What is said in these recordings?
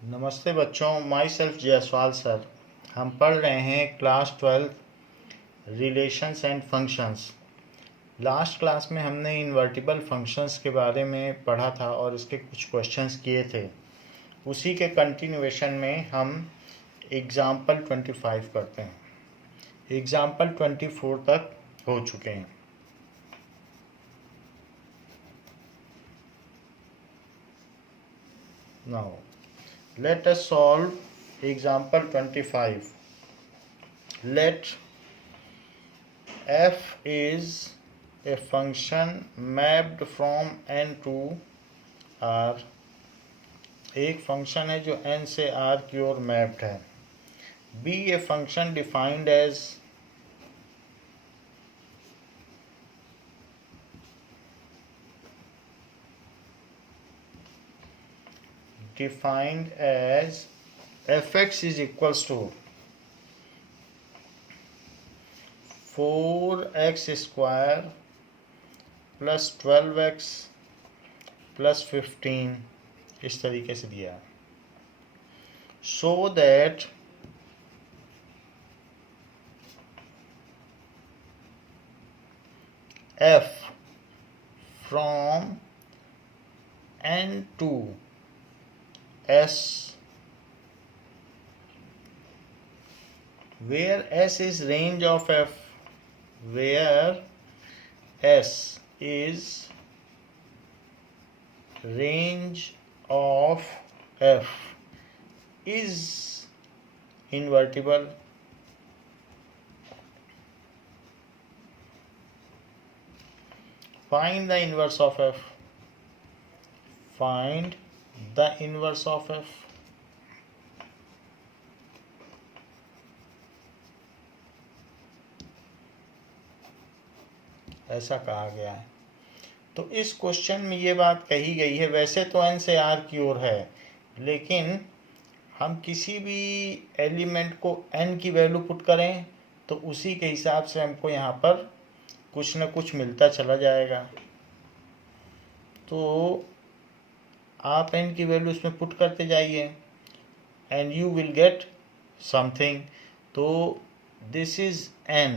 नमस्ते बच्चों, my self Jaiswal sir. हम पढ़ रहे हैं class 12 relations and functions. Last class में हमने इन्वर्टिबल फंक्शंस के बारे में पढ़ा था और इसके कुछ क्वेश्चंस किए थे। उसी के कंटिन्यूएशन में हम एग्जाम्पल 25 करते हैं। एग्जाम्पल 24 तक हो चुके हैं। Now let us solve example 25. Let f is a function mapped from n to r. एक फंक्शन है जो n से r की ओर मैप्ड है. b a function defined as fx is equals to 4x square plus 12x plus 15 इस तरीके से दिया है. So that f from n to s, where s is range of f, where s is range of f is invertible. Find the inverse of f. Find the inverse of f. ऐसा कहा गया है. तो इस question में ये बात कही गई है. वैसे तो n से r की ओर है, लेकिन हम किसी भी एलिमेंट को n की वैल्यू पुट करें तो उसी के हिसाब से हमको यहाँ पर कुछ न कुछ मिलता चला जाएगा. तो आप n की वैल्यू इसमें पुट करते जाइए and you will get something. तो दिस इज n.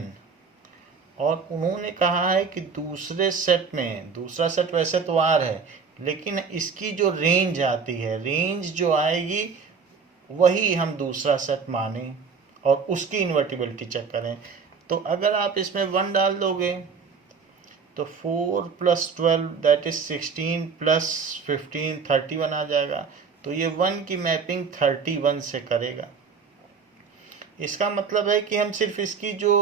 और उन्होंने कहा है कि दूसरे सेट में, दूसरा सेट वैसे तो r है, लेकिन इसकी जो रेंज आती है, रेंज जो आएगी वही हम दूसरा सेट माने और उसकी इन्वर्टिबिलिटी चेक करें. तो अगर आप इसमें 1 डाल दोगे तो 4 + 12 दैट इज 16 + 15 31 आ जाएगा. तो ये 1 की मैपिंग 31 से करेगा. इसका मतलब है कि हम सिर्फ इसकी जो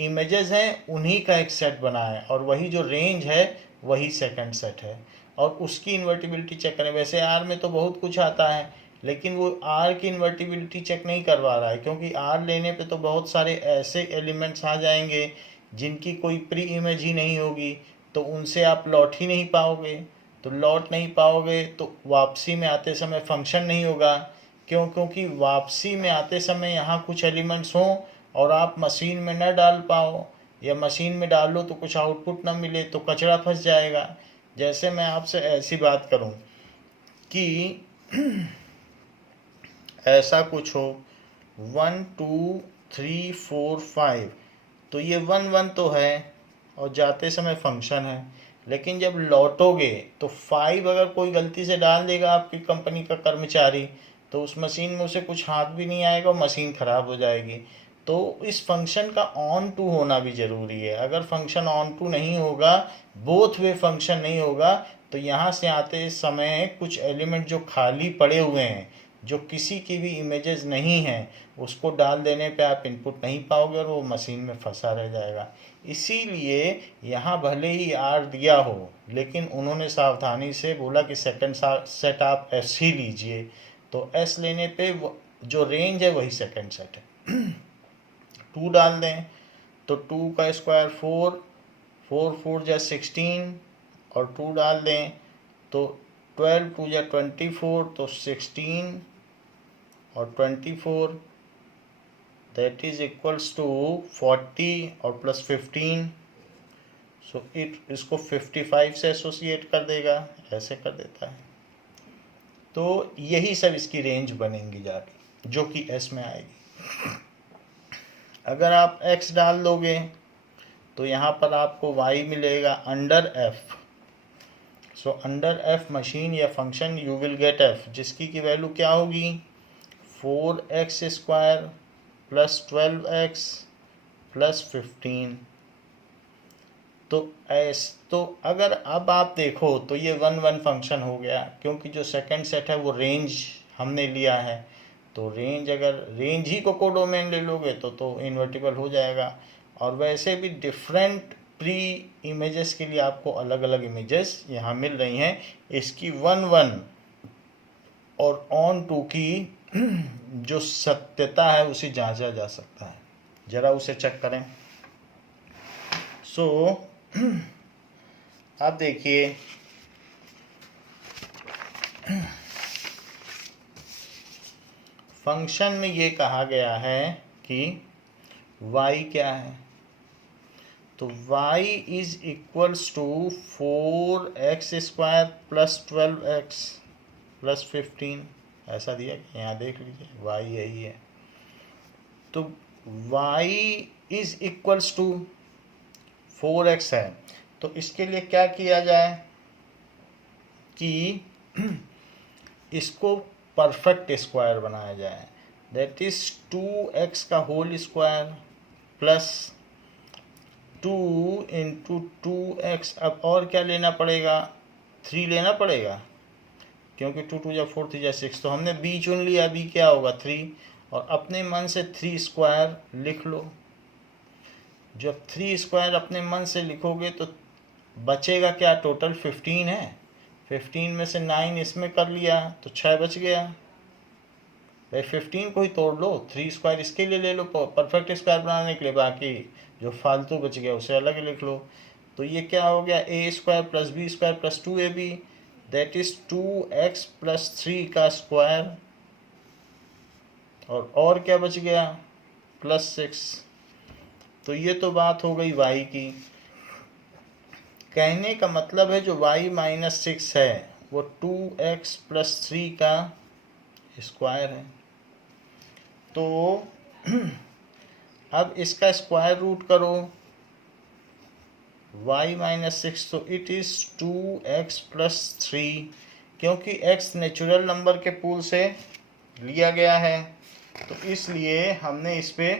इमेजेस हैं उन्हीं का एक सेट बनाएं और वही जो रेंज है वही सेकंड सेट है और उसकी इन्वर्टिबिलिटी चेक करें. वैसे आर में तो बहुत कुछ आता है, लेकिन वो आर की इन्वर्टिबिलिटी चेक नहीं करवा रहा है, क्योंकि आर लेने पे तो बहुत सारे ऐसे एलिमेंट्स आ जाएंगे जिनकी कोई प्री इमेज ही नहीं होगी, तो उनसे आप लौट ही नहीं पाओगे. तो लौट नहीं पाओगे तो वापसी में आते समय फंक्शन नहीं होगा. क्यों? क्योंकि वापसी में आते समय यहाँ कुछ एलिमेंट्स हों और आप मशीन में न डाल पाओ, या मशीन में डाल लो तो कुछ आउटपुट ना मिले तो कचरा फंस जाएगा. जैसे मैं आपसे ऐसी बात करूं कि ऐसा कुछ हो 1 2 3 4 5, तो ये 1 1 तो है और जाते समय फंक्शन है, लेकिन जब लौटोगे तो 5 अगर कोई गलती से डाल देगा आपकी कंपनी का कर्मचारी, तो उस मशीन में उसे कुछ हाथ भी नहीं आएगा और मशीन ख़राब हो जाएगी. तो इस फंक्शन का ऑन टू होना भी ज़रूरी है. अगर फंक्शन ऑन टू नहीं होगा, बोथ वे फंक्शन नहीं होगा, तो यहाँ से आते समय कुछ एलिमेंट जो खाली पड़े हुए हैं, जो किसी की भी इमेजेस नहीं हैं, उसको डाल देने पे आप इनपुट नहीं पाओगे और वो मशीन में फंसा रह जाएगा. इसीलिए यहाँ भले ही आर दिया हो, लेकिन उन्होंने सावधानी से बोला कि सेकंड सेट आप एस ही लीजिए. तो एस लेने पे जो रेंज है वही सेकंड सेट है. 2 डाल दें तो 2 का स्क्वायर 4, 4 4 जा 16 और 2 डाल दें तो 12 2 जा 24, तो 16 और 24 दैट इज इक्वल्स टू 40 और प्लस 15. सो इसको 55 से एसोसिएट कर देगा, ऐसे कर देता है. तो यही सब इसकी रेंज बनेंगी जाके, जो कि एस में आएगी। अगर आप एक्स डाल दोगे तो यहाँ पर आपको वाई मिलेगा under F. So under F machine या function you will get F, जिसकी की वैल्यू क्या होगी 4x² प्लस 12x प्लस 15। तो अगर अब आप देखो तो ये 1 1 फंक्शन हो गया, क्योंकि जो सेकंड सेट है वो रेंज हमने लिया है। तो रेंज, अगर रेंज ही को कोडोमेन ले लोगे तो इन्वर्टिबल हो जाएगा। और वैसे भी डिफरेंट प्री इमेजेस के लिए आपको अलग अलग इमेजेस यहाँ मिल रही हैं। इसकी 1 1 और ऑन 2 की जो सत्यता है उसे जांचा जा सकता है, जरा उसे चेक करें। सो अब देखिए, फंक्शन में ये कहा गया है कि y क्या है, तो y is equals to 4x² plus 12x plus 15, ऐसा दिया कि यहाँ देख लीजिए y यही है। तो y is equals to 4x है, तो इसके लिए क्या किया जाए कि इसको परफेक्ट स्क्वायर बनाया जाए। दैट इज 2x का whole square plus 2 into 2x। अब और क्या लेना पड़ेगा, 3 लेना पड़ेगा, क्योंकि 2 2 या 4 3 या 6। तो हमने b चुन लिया, b क्या होगा 3, और अपने मन से 3 स्क्वायर लिख लो। जब 3 स्क्वायर अपने मन से लिखोगे तो बचेगा क्या, टोटल 15 है। 15 में से 9 इसमें कर लिया तो 6 बच गया। भाई 15 को ही तोड़ लो, 3 स्क्वायर इसके लिए ले लो परफेक्ट स्क्वायर बनाने के लिए, बाकी जो फालतू बच गया उसे अलग लिख लो। तो ये क्या हो गया, a² plus b² plus 2ab, that is 2x plus 3 का स्क्वायर, और क्या बच गया प्लस 6। तो ये तो बात हो गई y की। कहने का मतलब है जो y माइनस 6 है वो 2x प्लस 3 का स्क्वायर है। तो अब इसका स्क्वायर रूट करो, y माइनस 6, तो इट इज 2x प्लस 3, क्योंकि x नेचुरल नंबर के पूल से लिया गया है, तो इसलिए हमने इस पे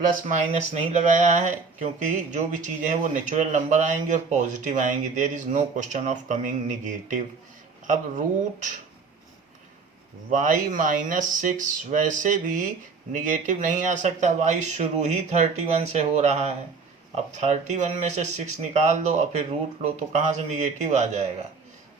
प्लस माइनस नहीं लगाया है, क्योंकि जो भी चीज़ें हैं वो नेचुरल नंबर आएंगी और पॉजिटिव आएंगी। There is no question of coming negative. अब रूट y माइनस 6 वैसे भी निगेटिव नहीं आ सकता, y शुरू ही 31 से हो रहा है। अब 31 में से 6 निकाल दो और फिर रूट लो, तो कहाँ से निगेटिव आ जाएगा।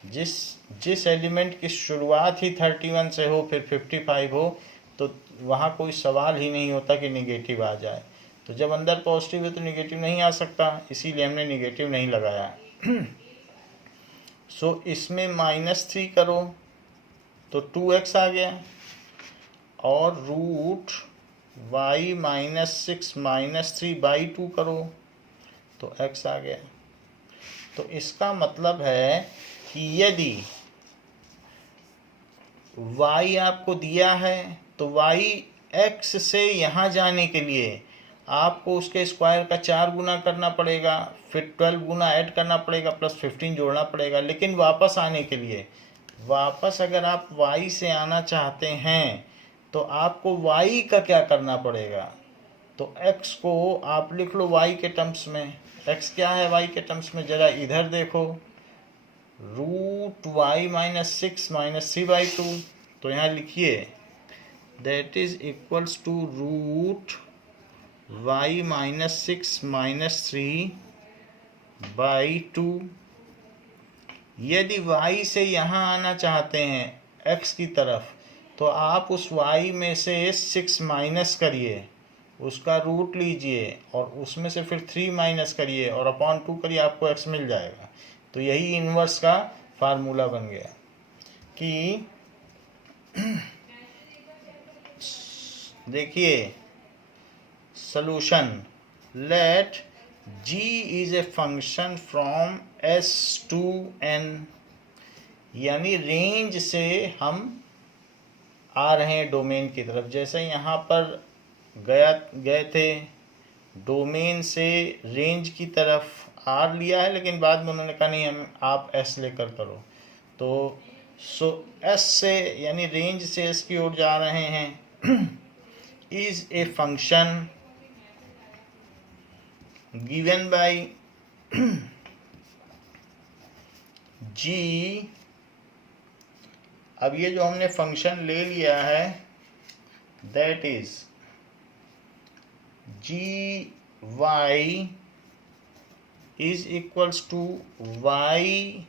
जिस एलिमेंट की शुरुआत ही 31 से हो फिर 55 हो, तो वहाँ कोई सवाल ही नहीं होता कि निगेटिव आ जाए। तो जब अंदर पॉजिटिव है तो निगेटिव नहीं आ सकता, इसीलिए हमने निगेटिव नहीं लगाया। सो इसमें -3 करो तो 2x आ गया, और रूट y माइनस 6 माइनस 3/2 करो तो x आ गया। तो इसका मतलब है कि यदि y आपको दिया है तो y x से यहाँ जाने के लिए आपको उसके स्क्वायर का 4 गुना करना पड़ेगा, फिर 12 गुना ऐड करना पड़ेगा, प्लस 15 जोड़ना पड़ेगा। लेकिन वापस आने के लिए, वापस अगर आप y से आना चाहते हैं तो आपको y का क्या करना पड़ेगा, तो x को आप लिख लो y के टर्म्स में। x क्या है y के टर्म्स में, जरा इधर देखो, रूट y माइनस 6 माइनस 3/2। तो यहाँ लिखिए that is equals to root y minus 6 minus 3/2। यदि y से यहाँ आना चाहते हैं x की तरफ, तो आप उस y में से 6 माइनस करिए, उसका रूट लीजिए और उसमें से फिर 3 माइनस करिए और अपॉन 2 करिए, आपको x मिल जाएगा। तो यही इन्वर्स का फार्मूला बन गया कि देखिए solution, let g is a function from s to n यानी रेंज से हम आ रहे हैं डोमेन की तरफ। जैसे यहाँ पर गए थे डोमेन से रेंज की तरफ आर लिया है, लेकिन बाद में उन्होंने कहा नहीं हम आप एस लेकर करो। तो सो एस से यानी रेंज से एस की ओर जा रहे हैं। Is a function given by G. अब ये जो हमने फंक्शन ले लिया है that is G Y is equals to Y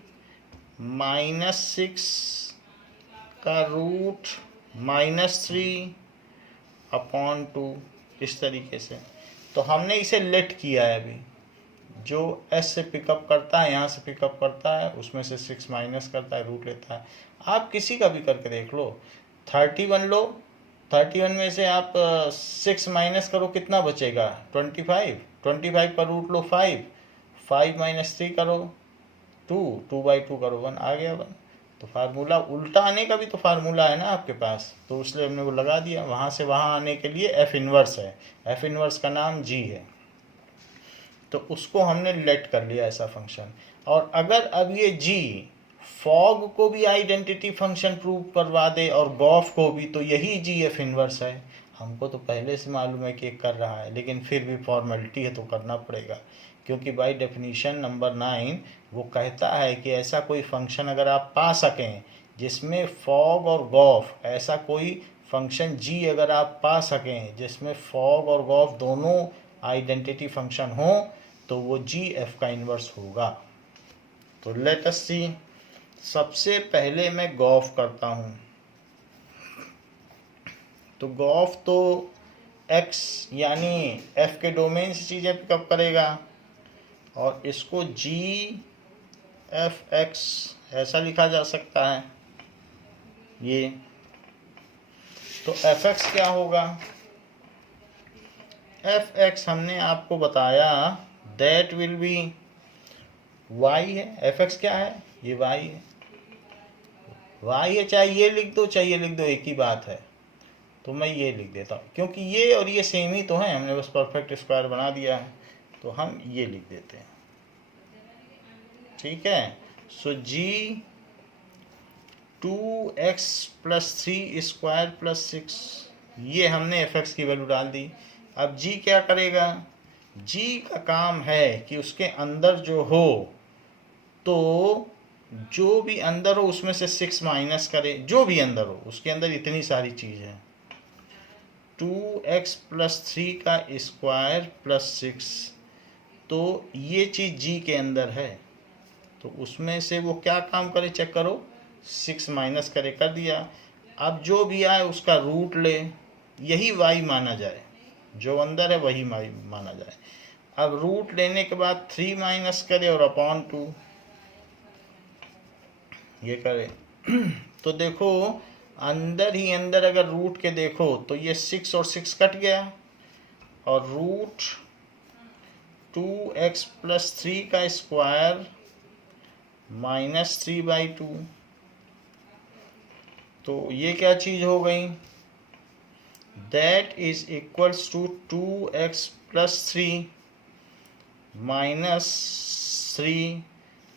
-6 का रूट -3 अपॉन 2, इस तरीके से। तो हमने इसे लेट किया है अभी, जो एस से पिकअप करता है यहाँ से पिकअप करता है, उसमें से 6 माइनस करता है, रूट लेता है। आप किसी का भी करके देख लो। 31 लो, 31 में से आप 6 माइनस करो, कितना बचेगा? 25। 25 का रूट लो 5, 5 - 3 करो 2, 2/2 करो 1, आ गया 1। तो फार्मूला उल्टा आने का भी तो फार्मूला है ना आपके पास, तो इसलिए हमने वो लगा दिया। वहाँ से वहाँ आने के लिए एफ इनवर्स है, एफ इनवर्स का नाम जी है, तो उसको हमने लेट कर लिया ऐसा फंक्शन। और अगर अब ये जी फॉग को भी आइडेंटिटी फंक्शन प्रूव करवा दे और गॉफ को भी, तो यही जी एफ इनवर्स है। हमको तो पहले से मालूम है कि ये कर रहा है, लेकिन फिर भी फॉर्मेलिटी है तो करना पड़ेगा, क्योंकि बाय डेफिनीशन नंबर 9 वो कहता है कि ऐसा कोई फंक्शन अगर आप पा सकें जिसमें फॉग और गॉफ, ऐसा कोई फंक्शन जी अगर आप पा सकें जिसमें फॉग और गॉफ दोनों आइडेंटिटी फंक्शन हो, तो वो जी एफ का इन्वर्स होगा। तो लेट अस सी। सबसे पहले मैं गॉफ करता हूँ। तो गॉफ तो एक्स यानी एफ के डोमेन से चीज़ें पिकअप करेगा, और इसको जी एफ एक्स ऐसा लिखा जा सकता है ये। तो एफ एक्स क्या होगा? एफ एक्स हमने आपको बताया दैट विल बी वाई है। एफ एक्स क्या है? ये वाई है, वाई है। चाहे ये लिख दो चाहे ये लिख दो, एक ही बात है। तो मैं ये लिख देता हूँ, क्योंकि ये और ये सेम ही तो है, हमने बस परफेक्ट स्क्वायर बना दिया है, तो हम ये लिख देते हैं। ठीक है। सो जी 2x + 3² + 6, ये हमने एफ एक्स की वैल्यू डाल दी। अब जी क्या करेगा? जी का काम है कि उसके अंदर जो हो, तो जो भी अंदर हो उसमें से 6 माइनस करे, जो भी अंदर हो उसके अंदर इतनी सारी चीज़ है। 2x + 3 का स्क्वायर + 6, तो ये चीज़ जी के अंदर है, तो उसमें से वो क्या काम करे चेक करो, 6 माइनस करे, कर दिया। अब जो भी आए उसका रूट ले, यही y माना जाए, जो अंदर है वही माना जाए। अब रूट लेने के बाद 3 माइनस करे और अपॉन 2 ये करे। तो देखो अंदर ही अंदर अगर रूट के देखो तो ये 6 और 6 कट गया, और रूट 2x + 3 का स्क्वायर -3/2, तो ये क्या चीज़ हो गई? That is equals to 2x + 3 -3,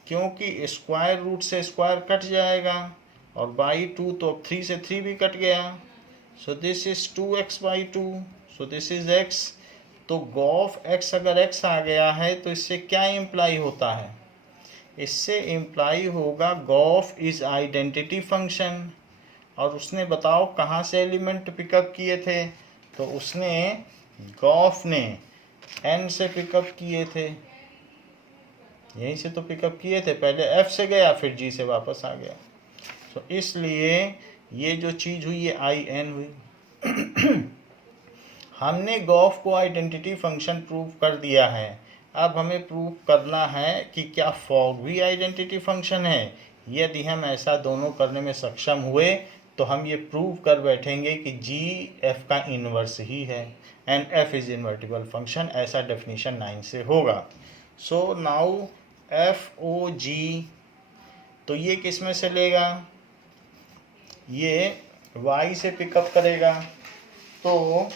क्योंकि स्क्वायर रूट से स्क्वायर कट जाएगा, और बाई 2 तो अब 3 से 3 भी कट गया। सो this is 2x/2, so this is x। तो गॉफ x अगर x आ गया है तो इससे क्या इम्प्लाई होता है? इससे इम्प्लाई होगा गॉफ इज आइडेंटिटी फंक्शन। और उसने बताओ कहाँ से एलिमेंट पिकअप किए थे? तो उसने गॉफ ने n से पिकअप किए थे, यहीं से तो पिकअप किए थे, पहले f से गया फिर g से वापस आ गया। तो इसलिए ये जो चीज़ हुई ये in हुई। हमने गॉफ को आइडेंटिटी फंक्शन प्रूव कर दिया है। अब हमें प्रूव करना है कि क्या फॉग भी आइडेंटिटी फंक्शन है। यदि हम ऐसा दोनों करने में सक्षम हुए तो हम ये प्रूव कर बैठेंगे कि जी एफ का इन्वर्स ही है, and F is invertible function, ऐसा डेफिनेशन 9 से होगा। सो नाउ एफ ओ जी तो ये किस में से लेगा, ये y से पिकअप करेगा, तो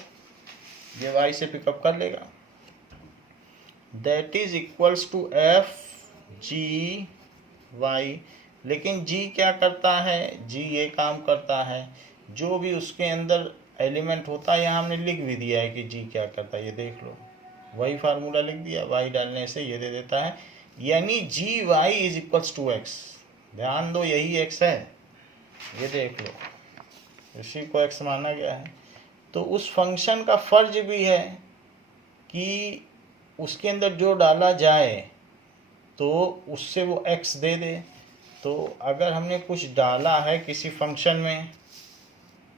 ये y से पिकअप कर लेगा। That is equals to F G Y. लेकिन g क्या करता है, g ये काम करता है, जो भी उसके अंदर एलिमेंट होता है, यहाँ हमने लिख भी दिया है कि g क्या करता है, ये देख लो, वही फार्मूला लिख दिया, y डालने से ये दे देता है, यानी G Y is equals to X. ध्यान दो, यही x है, ये देख लो, इसी को x माना गया है। तो उस फंक्शन का फर्ज भी है कि उसके अंदर जो डाला जाए तो उससे वो x दे दे। तो अगर हमने कुछ डाला है किसी फंक्शन में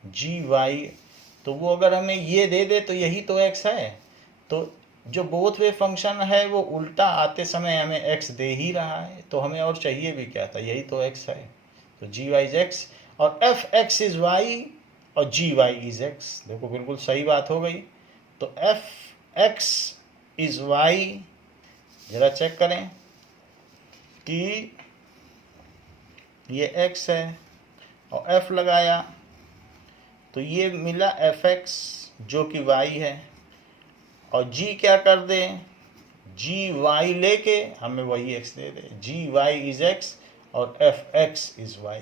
जी वाई, तो वो अगर हमें ये दे दे तो यही तो x है। तो जो बोथ वे फंक्शन है वो उल्टा आते समय हमें x दे ही रहा है, तो हमें और चाहिए भी क्या था, यही तो x है। तो जी वाई इज x और एफ एक्स इज y और जी वाई इज x। देखो बिल्कुल सही बात हो गई। तो एफ एक्स इज y, जरा चेक करें कि ये x है और f लगाया तो ये मिला एफ एक्स जो कि y है, और g क्या कर दे, जी वाई लेके हमें वही x दे दे, जी वाई इज x और एफ एक्स इज y।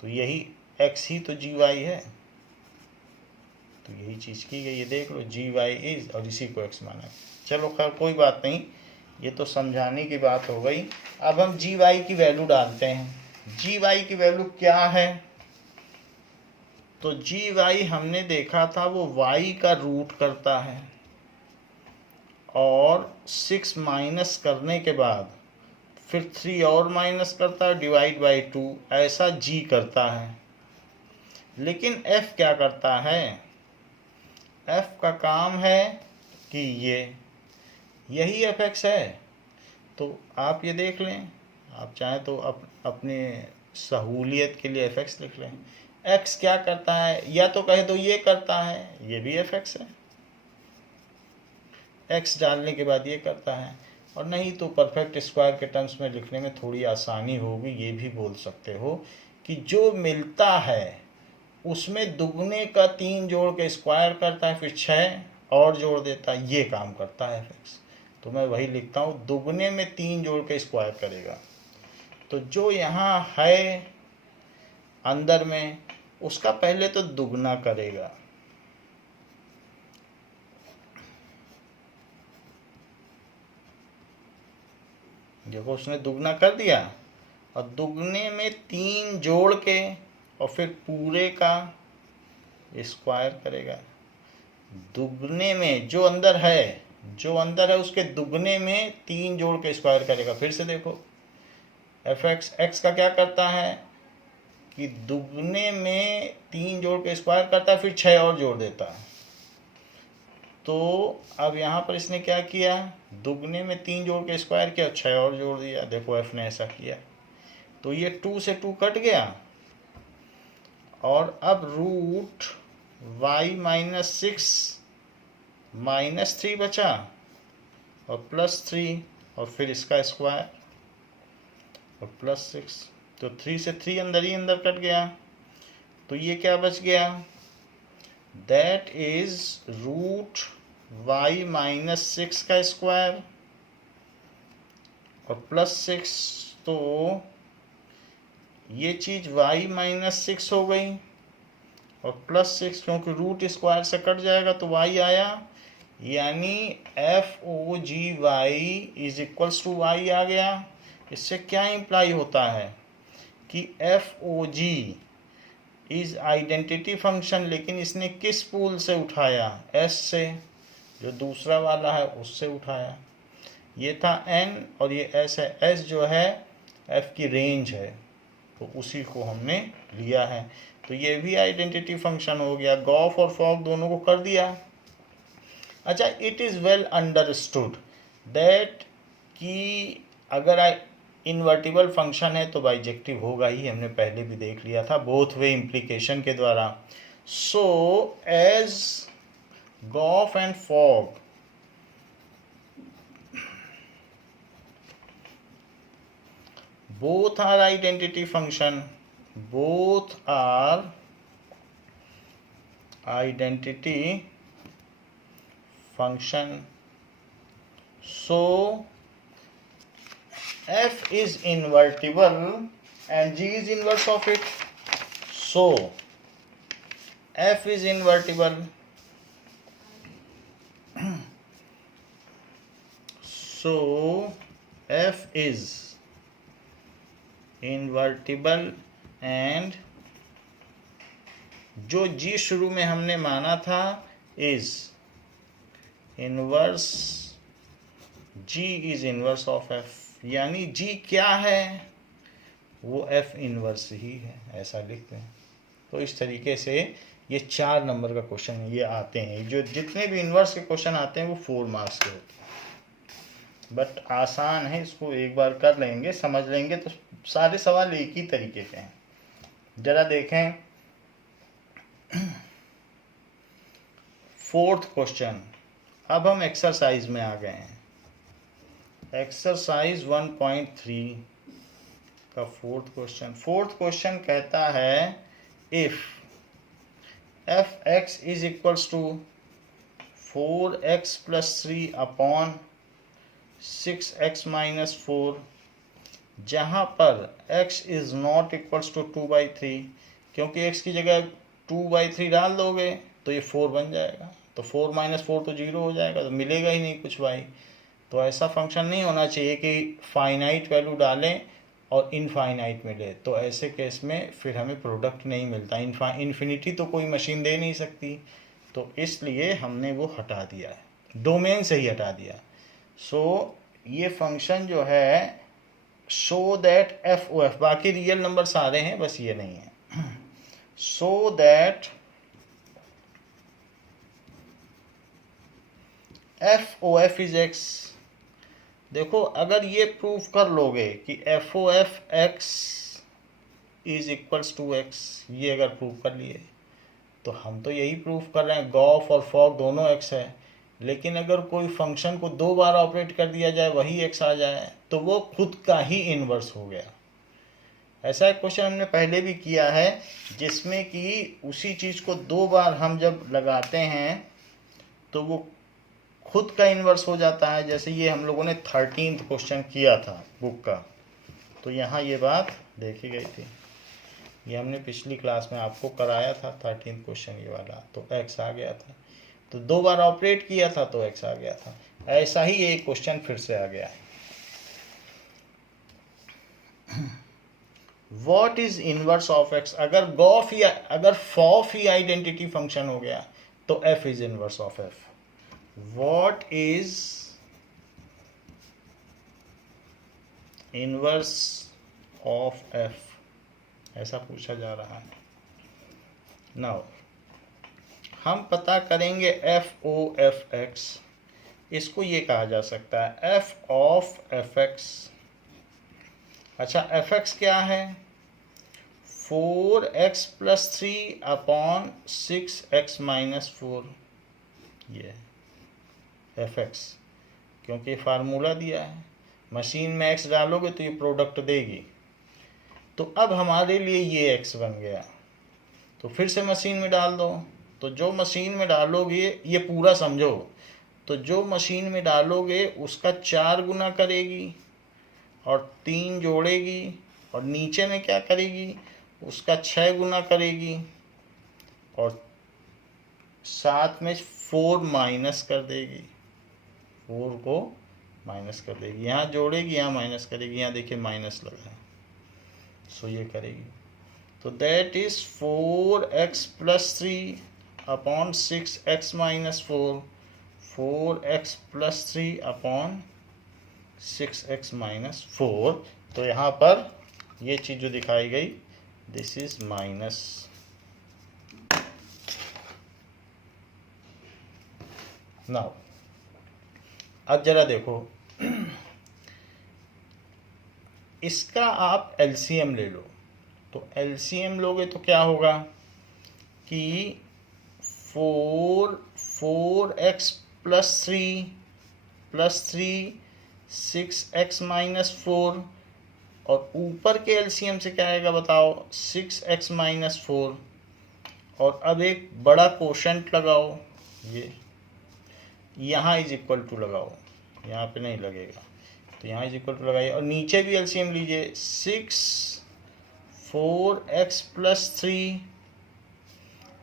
तो यही x ही तो जी वाई है, तो यही चीज़ की गई, ये देख लो, जी वाई इज और इसी को x माना। चलो खैर कोई बात नहीं, ये तो समझाने की बात हो गई। अब हम जी वाई की वैल्यू डालते हैं। जी वाई की वैल्यू क्या है, तो जी वाई हमने देखा था वो y का रूट करता है और 6 माइनस करने के बाद फिर 3 और माइनस करता है, डिवाइड बाई 2, ऐसा g करता है। लेकिन f क्या करता है, f का काम है कि यही एफ एक्स है। तो आप ये देख लें, आप चाहें तो अपने सहूलियत के लिए एफ एक्स लिख लें। x क्या करता है, या तो कहे तो ये करता है, ये भी एफ एक्स है, x डालने के बाद ये करता है। और नहीं तो परफेक्ट स्क्वायर के टर्म्स में लिखने में थोड़ी आसानी होगी, ये भी बोल सकते हो कि जो मिलता है उसमें दुगने का 3 जोड़ के स्क्वायर करता है, फिर 6 और जोड़ देता है, ये काम करता है एफ एक्स। तो मैं वही लिखता हूँ, दुगने में 3 जोड़ के स्क्वायर करेगा। तो जो यहाँ है अंदर में, उसका पहले तो दुगना करेगा, देखो उसने दुगना कर दिया, और दुगने में 3 जोड़ के और फिर पूरे का स्क्वायर करेगा। दुगने में जो अंदर है उसके दुगने में 3 जोड़ के स्क्वायर करेगा। फिर से देखो, एफ एक्स एक्स का क्या करता है कि दुगने में 3 जोड़ के स्क्वायर करता है, फिर 6 और जोड़ देता है। तो अब यहाँ पर इसने क्या किया, दुगने में 3 जोड़ के स्क्वायर किया, 6 और जोड़ दिया। देखो एफ ने ऐसा किया, तो ये 2 से 2 कट गया, और अब रूट y माइनस 6 माइनस 3 बचा और प्लस 3, और फिर इसका स्क्वायर और प्लस 6। तो 3 से 3 अंदर ही अंदर कट गया, तो ये क्या बच गया, that is root y minus 6 का स्क्वायर और प्लस 6। तो ये चीज y माइनस 6 हो गई और प्लस 6, क्योंकि रूट स्क्वायर से कट जाएगा तो y आया, यानी F O G Y is equals to Y आ गया। इससे क्या इम्प्लाई होता है कि F O G is identity function, लेकिन इसने किस पूल से उठाया, s से, जो दूसरा वाला है उससे उठाया। ये था n और ये s है, s जो है f की रेंज है, तो उसी को हमने लिया है। तो ये भी आइडेंटिटी फंक्शन हो गया। गॉफ और फॉग दोनों को कर दिया। अच्छा, it is well understood that कि अगर इन्वर्टिबल फंक्शन है तो बाइजेक्टिव होगा ही, हमने पहले भी देख लिया था बोथ वे इम्प्लीकेशन के द्वारा। So as gof and fog both are identity function, both are identity function. So f is invertible and g is inverse of it. So f is invertible. So f is invertible and जो g शुरू में हमने माना था is inverse, g is inverse of f, यानी g क्या है, वो f इनवर्स ही है, ऐसा लिखते हैं। तो इस तरीके से ये 4 नंबर का क्वेश्चन ये आते हैं। जो जितने भी इनवर्स के क्वेश्चन आते हैं वो 4 मार्क्स के होते हैं, बट आसान है, इसको एक बार कर लेंगे, समझ लेंगे तो सारे सवाल एक ही तरीके के हैं। जरा देखें 4th क्वेश्चन। अब हम एक्सरसाइज में आ गए हैं। एक्सरसाइज 1.3 का 4th क्वेश्चन। 4th क्वेश्चन कहता है if f(x) is equals to 4x plus 3 upon 6x minus 4, जहाँ पर x is not equals to 2/3, क्योंकि x की जगह 2/3 डाल दोगे तो ये 4 बन जाएगा, तो 4 माइनस 4 तो 0 हो जाएगा, तो मिलेगा ही नहीं कुछ y। तो ऐसा फंक्शन नहीं होना चाहिए कि फाइनाइट वैल्यू डालें और इनफाइनाइट मिले, तो ऐसे केस में फिर हमें प्रोडक्ट नहीं मिलता। इन्फिनिटी तो कोई मशीन दे नहीं सकती, तो इसलिए हमने वो हटा दिया है, डोमेन से ही हटा दिया। सो ये फंक्शन जो है so that F O F, बाकी रियल नंबर सारे हैं, बस ये नहीं है। So that F O F is X. देखो अगर ये प्रूफ कर लोगे कि F O F X is equals to X, ये अगर प्रूफ कर लिए तो हम तो यही प्रूफ कर रहे हैं, गॉफ और फॉग दोनों एक्स है। लेकिन अगर कोई फंक्शन को 2 बार ऑपरेट कर दिया जाए, वही एक्स आ जाए, तो वो खुद का ही इनवर्स हो गया। ऐसा एक क्वेश्चन हमने पहले भी किया है जिसमें कि उसी चीज़ को 2 बार हम जब लगाते हैं तो वो खुद का इन्वर्स हो जाता है। जैसे ये हम लोगों ने 13th क्वेश्चन किया था बुक का, तो यहाँ ये बात देखी गई थी, ये हमने पिछली क्लास में आपको कराया था 13th क्वेश्चन ये वाला, तो x आ गया था, तो 2 बार ऑपरेट किया था तो x आ गया था। ऐसा ही एक क्वेश्चन फिर से आ गया है। What is inverse of x? अगर गॉफ या अगर फॉफ ही आइडेंटिटी फंक्शन हो गया तो f is inverse of f। What is inverse of f? ऐसा पूछा जा रहा है। नाउ हम पता करेंगे एफ ओ एफ एक्स, इसको ये कहा जा सकता है एफ ऑफ एफ एक्स। अच्छा एफ एक्स क्या है? 4x plus 3 upon 6x minus 4, ये एफ एक्स, क्योंकि फार्मूला दिया है, मशीन में x डालोगे तो ये प्रोडक्ट देगी। तो अब हमारे लिए ये x बन गया, तो फिर से मशीन में डाल दो, तो जो मशीन में डालोगे ये पूरा समझो, तो जो मशीन में डालोगे उसका 4 गुना करेगी और 3 जोड़ेगी, और नीचे में क्या करेगी, उसका 6 गुना करेगी और साथ में 4 माइनस कर देगी, 4 को माइनस कर देगी, यहाँ जोड़ेगी यहाँ माइनस करेगी, यहाँ देखिए माइनस लगा है, सो ये करेगी। तो that is 4x plus 3 upon 6x minus 4, 4x plus 3 upon 6x minus 4। तो यहाँ पर ये चीज़ जो दिखाई गई दिस इज माइनस। नाउ अब जरा देखो इसका आप एलसीएम ले लो, तो एलसीएम लोगे तो क्या होगा कि 4x प्लस 3 6x माइनस 4 और ऊपर के एलसीएम से क्या आएगा बताओ, 6x माइनस 4। और अब एक बड़ा कोशेंट लगाओ, ये यहाँ इज इक्वल टू लगाओ, यहाँ पे नहीं लगेगा तो यहाँ इज इक्वल टू लगाइए। और नीचे भी एलसीएम लीजिए, 6 4x plus 3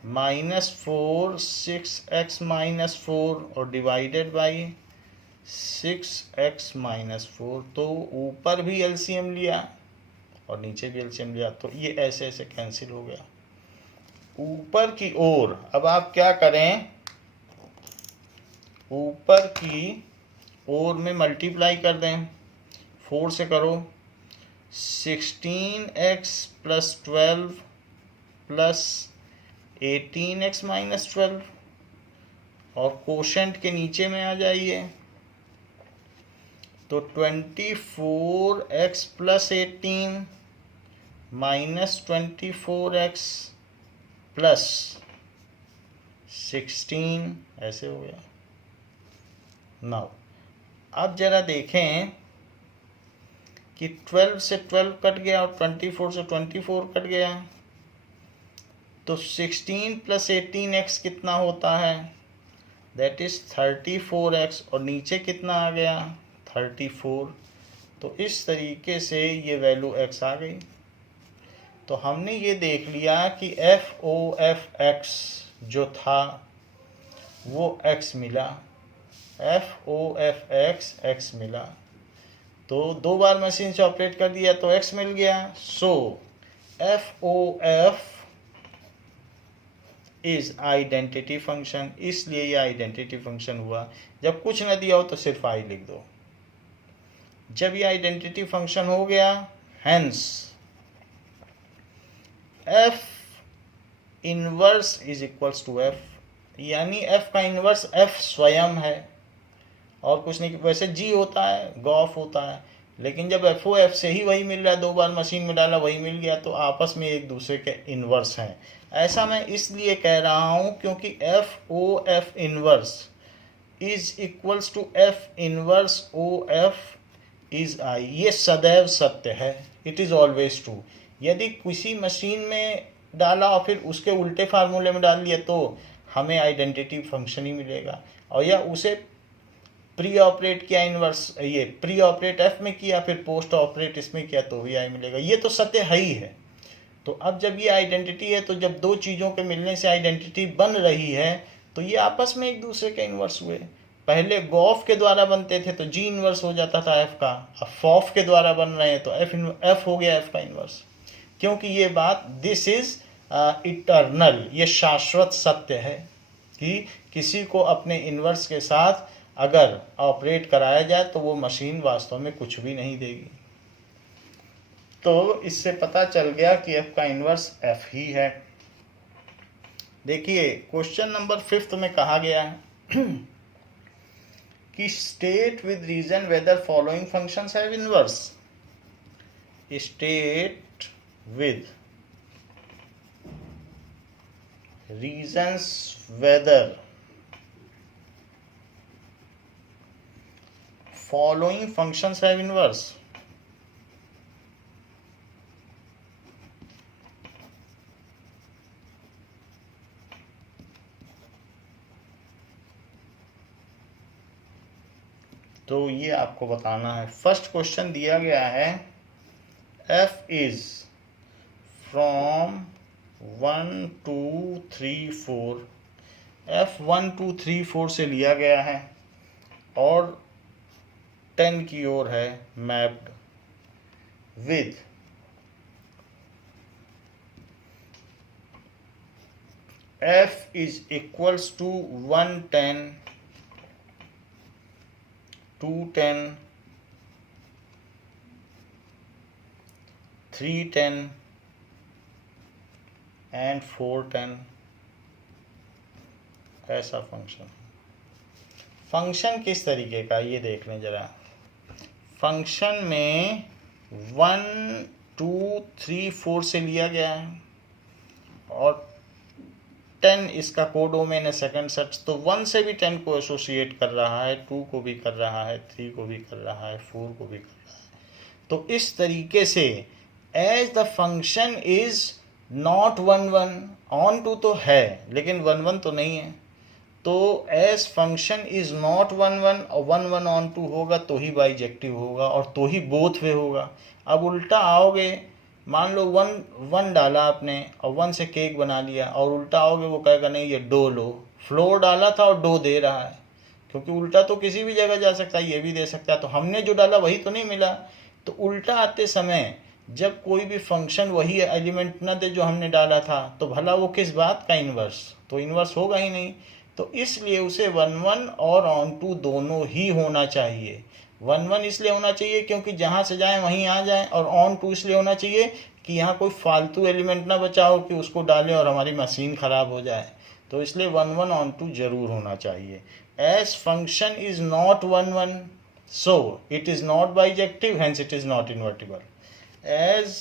minus 4 6x minus 4 और डिवाइडेड बाई 6x माइनस 4। तो ऊपर भी एलसीएम लिया और नीचे भी एलसीएम लिया, तो ये ऐसे ऐसे कैंसिल हो गया। ऊपर की ओर अब आप क्या करें, ऊपर की ओर में मल्टीप्लाई कर दें, 4 से करो, 16x plus 12 plus 18x minus 12 और कोशेंट के नीचे में आ जाइए, तो 24x plus 18 minus 24x plus 16 ऐसे हो गया। नाउ अब जरा देखें कि 12 से 12 कट गया और 24 से 24 कट गया, तो 16 प्लस 18x कितना होता है, दैट इज 34x और नीचे कितना आ गया 34। तो इस तरीके से ये वैल्यू x आ गई। तो हमने ये देख लिया कि FOFX जो था वो x मिला, FOFX x मिला, तो 2 बार मशीन से ऑपरेट कर दिया तो x मिल गया। सो FOF इज आइडेंटिटी फंक्शन, इसलिए ये आइडेंटिटी फंक्शन हुआ। जब कुछ न दिया हो तो सिर्फ आई लिख दो। जब ये आइडेंटिटी फंक्शन हो गया, hence F inverse is equals to F, यानी F का इनवर्स F स्वयं है और कुछ नहीं। वैसे G होता है, गॉफ होता है, लेकिन जब FOF से ही वही मिल रहा है, 2 बार मशीन में डाला वही मिल गया, तो आपस में एक दूसरे के इनवर्स हैं। ऐसा मैं इसलिए कह रहा हूं क्योंकि FOF inverse is equals to F inverse OF is I, ये सदैव सत्य है, इट इज ऑलवेज ट्रू। यदि किसी मशीन में डाला और फिर उसके उल्टे फार्मूले में डाल दिया तो हमें आइडेंटिटी फंक्शन ही मिलेगा, और या उसे प्री ऑपरेट किया इनवर्स, ये प्री ऑपरेट F में किया फिर पोस्ट ऑपरेट इसमें किया तो भी आई मिलेगा, ये तो सत्य है ही है। तो अब जब ये आइडेंटिटी है, तो जब 2 चीज़ों के मिलने से आइडेंटिटी बन रही है, तो ये आपस में एक दूसरे के इन्वर्स हुए। पहले गॉफ के द्वारा बनते थे तो जी इन्वर्स हो जाता था F का, अब फॉफ के द्वारा बन रहे हैं तो F हो गया F का इन्वर्स। क्योंकि ये बात दिस इज इटर्नल, ये शाश्वत सत्य है कि किसी को अपने इन्वर्स के साथ अगर ऑपरेट कराया जाए तो वो मशीन वास्तव में कुछ भी नहीं देगी। तो इससे पता चल गया कि F का इन्वर्स F ही है। देखिए क्वेश्चन नंबर 5 में कहा गया है कि state with reason whether following functions have inverse. State with reasons whether following functions have inverse। तो ये आपको बताना है। फर्स्ट क्वेश्चन दिया गया है F is from 1 2 3 4, F 1 2 3 4 से लिया गया है और 10 की ओर है mapped with F is equals to 110 210 310 and 410, ऐसा फंक्शन। फंक्शन किस तरीके का ये देख लें जरा। फंक्शन में 1 2 3 4 से लिया गया है और 10 इसका कोडोमेन है सेकंड सेट, तो 1 से भी 10 को एसोसिएट कर रहा है, 2 को भी कर रहा है, 3 को भी कर रहा है, 4 को भी कर रहा है। तो इस तरीके से as the function is not 1 1, onto तो है लेकिन 1 1 तो नहीं है, तो एज फंक्शन इज नॉट 1 1 और 1 1 ऑन टू होगा तो ही बाइजेक्टिव होगा और तो ही बोथ वे होगा। अब उल्टा आओगे, मान लो 1 1 डाला आपने और 1 से केक बना लिया, और उल्टा आओगे वो कहेगा नहीं ये डो लो, फ्लोर डाला था और डो दे रहा है, क्योंकि उल्टा तो किसी भी जगह जा सकता है, ये भी दे सकता है, तो हमने जो डाला वही तो नहीं मिला। तो उल्टा आते समय जब कोई भी फंक्शन वही एलिमेंट न दे जो हमने डाला था, तो भला वो किस बात का इन्वर्स, तो इन्वर्स होगा ही नहीं। तो इसलिए उसे 1 1 और ऑन टू दोनों ही होना चाहिए। 1 1 इसलिए होना चाहिए क्योंकि जहाँ से जाए वहीं आ जाए, और ऑन टू इसलिए होना चाहिए कि यहाँ कोई फालतू एलिमेंट ना बचा हो कि उसको डालें और हमारी मशीन ख़राब हो जाए। तो इसलिए 1 1 ऑन टू जरूर होना चाहिए। As function is not 1 1, so it is not bijective, hence it is not invertible. As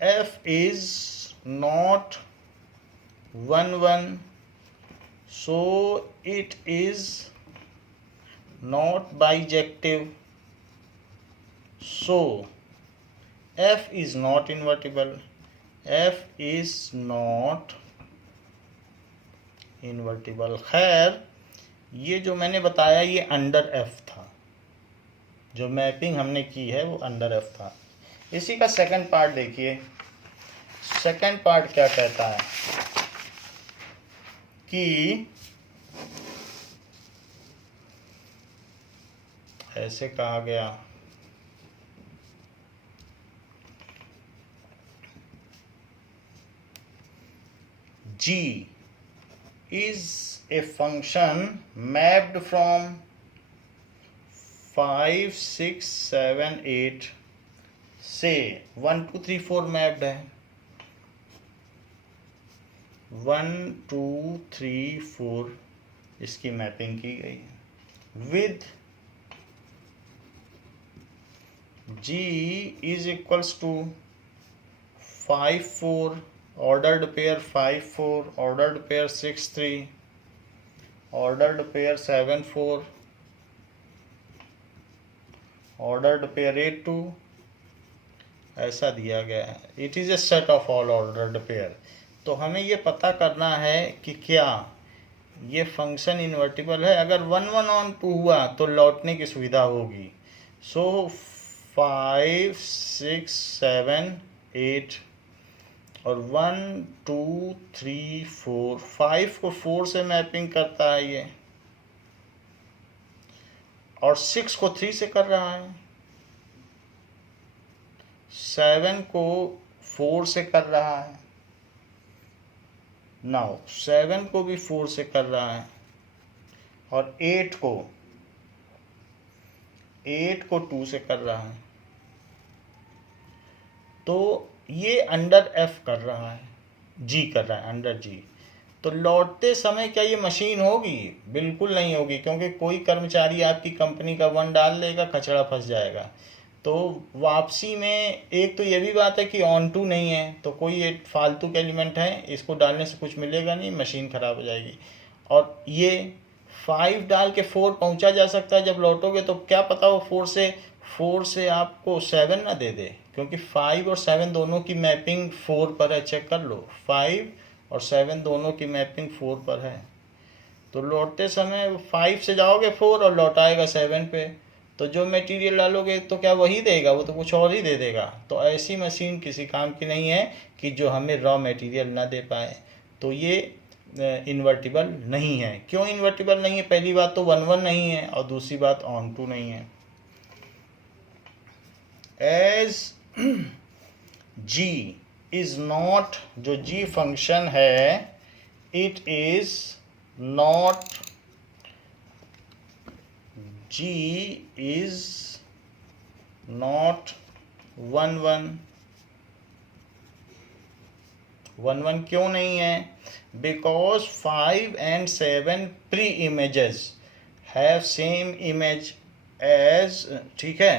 f is not 1 1, so it is not bijective, so f is not invertible, f is not invertible। खैर ये जो मैंने बताया ये under F था, जो mapping हमने की है वो अंडर एफ था। इसी का सेकंड पार्ट देखिए। सेकंड पार्ट क्या कहता है कि ऐसे कहा गया, G is a function mapped from 5 6 7 8 से 1 2 3 4 मैप्ड है, 1 2 3 4 इसकी मैपिंग की गई है। With G is equals to 5 4 ordered pair 5 4, ordered pair 6 3, ordered pair 7 4, ordered pair 8 2, ऐसा दिया गया है। It is a set of all ordered pair. तो हमें ये पता करना है कि क्या ये फंक्शन इन्वर्टिबल है। अगर 1 1 ऑन 2 हुआ तो लौटने की सुविधा होगी। सो 5 6 7 8 और 1 2 3 4, 5 को 4 से मैपिंग करता है ये, और 6 को 3 से कर रहा है, 7 को 4 से कर रहा है, नाउ 7 को भी 4 से कर रहा है, और 8 को 2 से कर रहा है। तो ये अंडर एफ कर रहा है, जी कर रहा है, अंडर जी। तो लौटते समय क्या ये मशीन होगी? बिल्कुल नहीं होगी, क्योंकि कोई कर्मचारी आपकी कंपनी का 1 डाल लेगा, कचरा फंस जाएगा। तो वापसी में एक तो ये भी बात है कि ऑन टू नहीं है, तो कोई एक फालतू के एलिमेंट है, इसको डालने से कुछ मिलेगा नहीं, मशीन ख़राब हो जाएगी। और ये 5 डाल के 4 पहुंचा जा सकता है, जब लौटोगे तो क्या पता वो 4 से आपको 7 ना दे दे, क्योंकि 5 और 7 दोनों की मैपिंग 4 पर है। चेक कर लो, 5 और 7 दोनों की मैपिंग 4 पर है। तो लौटते समय 5 से जाओगे 4 और लौटाएगा 7 पे, तो जो मटेरियल डालोगे तो क्या वही देगा? वो तो कुछ और ही दे देगा। तो ऐसी मशीन किसी काम की नहीं है कि जो हमें रॉ मटेरियल ना दे पाए। तो ये इन्वर्टिबल नहीं है। क्यों इन्वर्टिबल नहीं है? पहली बात तो 1 1 नहीं है, और दूसरी बात ऑन टू नहीं है। एज G इज नॉट, जो G फंक्शन है, it is not, G is not 1 1। 1 1 क्यों नहीं है? Because 5 and 7 pre-images have same image as, ठीक है,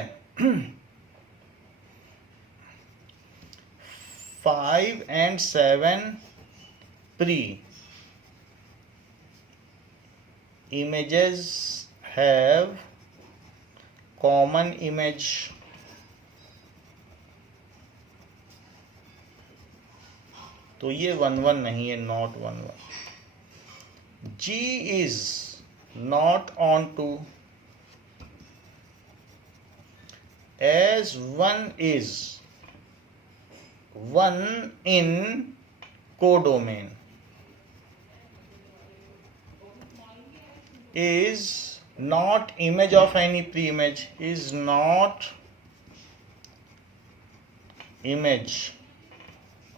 5 and 7 pre-images have common image, तो ये 1 1 नहीं है, not 1 1। G is not on to, as 1 is 1 in codomain, is not image of any pre-image, is not image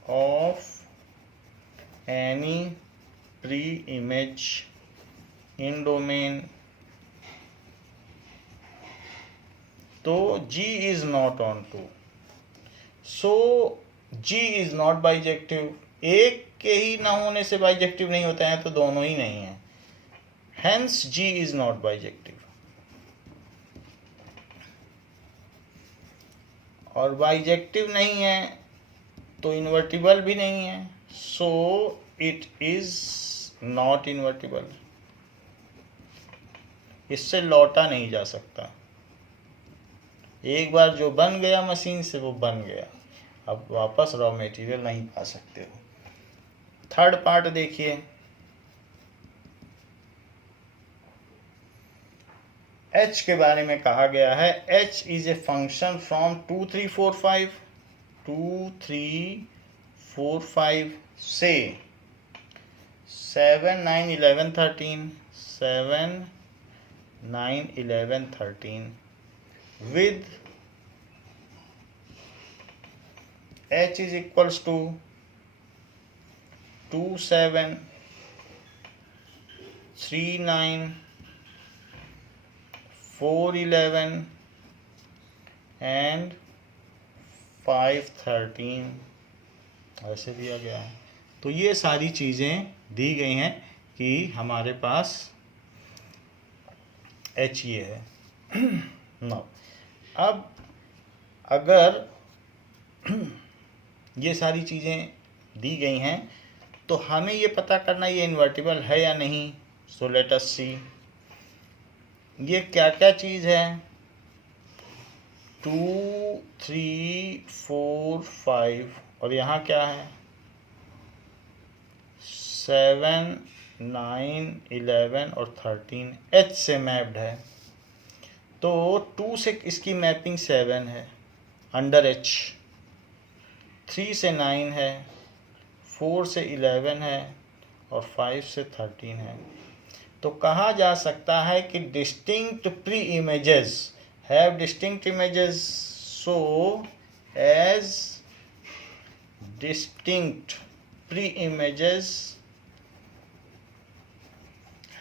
of any pre-image in domain, तो G is not on to, so G is not bijective। एक के ही ना होने से bijective नहीं होता है, तो दोनों ही नहीं है, hence G is not bijective। और बाइजेक्टिव नहीं है तो इन्वर्टिबल भी नहीं है, so it is not invertible। इससे लौटा नहीं जा सकता, एक बार जो बन गया मशीन से वो बन गया, अब वापस रॉ मटेरियल नहीं पा सकते हो। थर्ड पार्ट देखिए, H के बारे में कहा गया है, H is a function from 2 3 4 5 2 3 4 5 से 7 9 11 13 7 9 11 13 with H is equals to 2 7 3 9 4 11 and 5 13 ऐसे दिया गया है। तो ये सारी चीज़ें दी गई हैं कि हमारे पास H ये है। ना अब अगर ये सारी चीज़ें दी गई हैं तो हमें ये पता करना ये इन्वर्टिबल है या नहीं। सो लेट अस सी ये क्या क्या चीज़ है। 2 3 4 5 और यहाँ क्या है 7 9 11 और 13 H से मैप्ड है। तो 2 से इसकी मैपिंग 7 है अंडर H, 3 से 9 है, 4 से 11 है और 5 से 13 है। तो कहा जा सकता है कि distinct pre images have distinct images, so as distinct pre images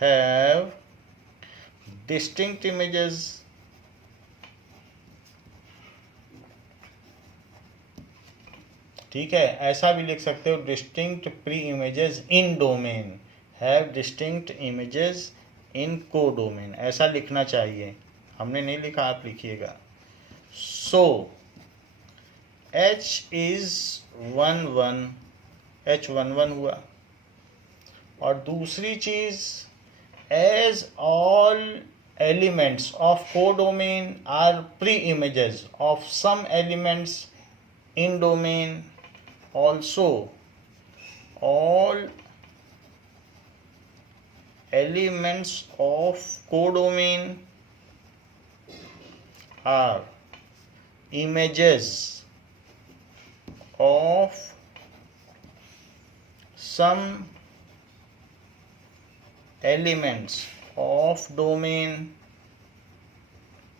have distinct images ठीक है, ऐसा भी लिख सकते हो distinct pre images in domain have distinct images in codomain, ऐसा लिखना चाहिए। हमने नहीं लिखा, आप लिखिएगा। सो H इज 1 1, H 1 1 हुआ। और दूसरी चीज as all elements of codomain are pre images of some elements in domain, also all elements of codomain are images of some elements of domain,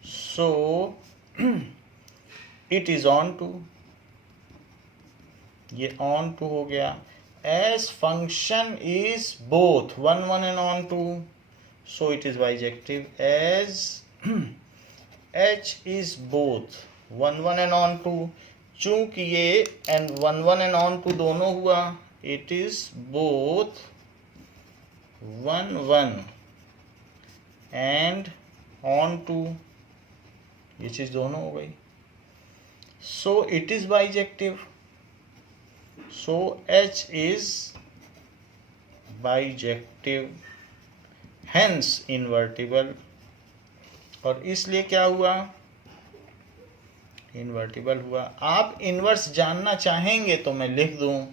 so it is on to, ये onto हो गया। As function is both 1 1 and onto, so it is bijective. As H is both 1 1 and onto, चूंकि ये and 1 1 and onto दोनों हुआ, it is both 1 1 and onto, ये चीज दोनों हो गई। So it is bijective. So H is bijective, hence invertible, और इसलिए क्या हुआ, इन्वर्टिबल हुआ। आप इन्वर्स जानना चाहेंगे तो मैं लिख दूं,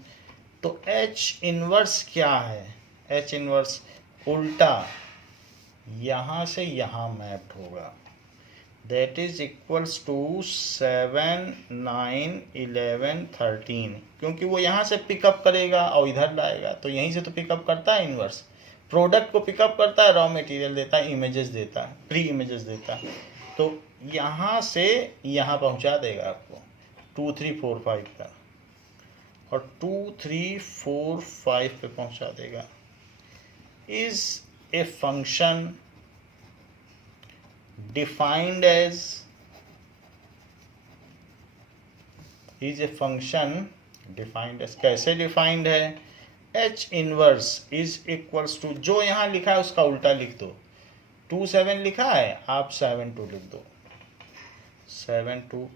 तो एच इन्वर्स क्या है, एच इन्वर्स उल्टा यहाँ से यहाँ मैप्ड होगा, दैट इज इक्वल्स टू 7, 9, 11, 13, क्योंकि वो यहाँ से पिकअप करेगा और इधर लाएगा, तो यहीं से तो पिकअप करता है इन्वर्स, प्रोडक्ट को पिकअप करता है, रॉ मटेरियल देता है, इमेजेस देता है, प्री इमेजेस देता है, तो यहाँ से यहाँ पहुँचा देगा आपको 2, 3, 4, 5 का, और 2, 3, 4, 5 पे पहुँचा देगा। Is a function defined as, is a function defined as, कैसे डिफाइंड है, h inverse is equals to, जो यहाँ लिखा है उसका उल्टा लिख दो, 2, 7 लिखा है, आप 7, 2 लिख दो, 7, 2,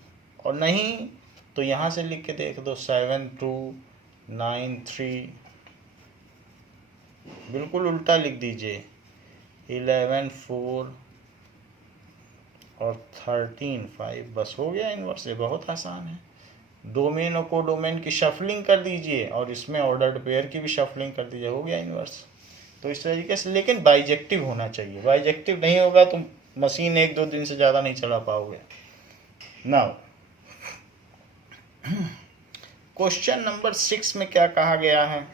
और नहीं तो यहाँ से लिख के देख दो, 7, 2, 9, 3, बिल्कुल उल्टा लिख दीजिए, 11, 4 और 13, 5, बस हो गया इन्वर्स। ये बहुत आसान है। डोमेन और कोडोमेन की शफलिंग कर दीजिए और इसमें ऑर्डर्ड पेयर की भी शफलिंग कर दीजिए, हो गया इन्वर्स। तो इस तरीके से, लेकिन बाइजेक्टिव होना चाहिए, बाइजेक्टिव नहीं होगा तो मशीन 1-2 दिन से ज़्यादा नहीं चला पाओगे। नाउ क्वेश्चन नंबर 6 में क्या कहा गया है,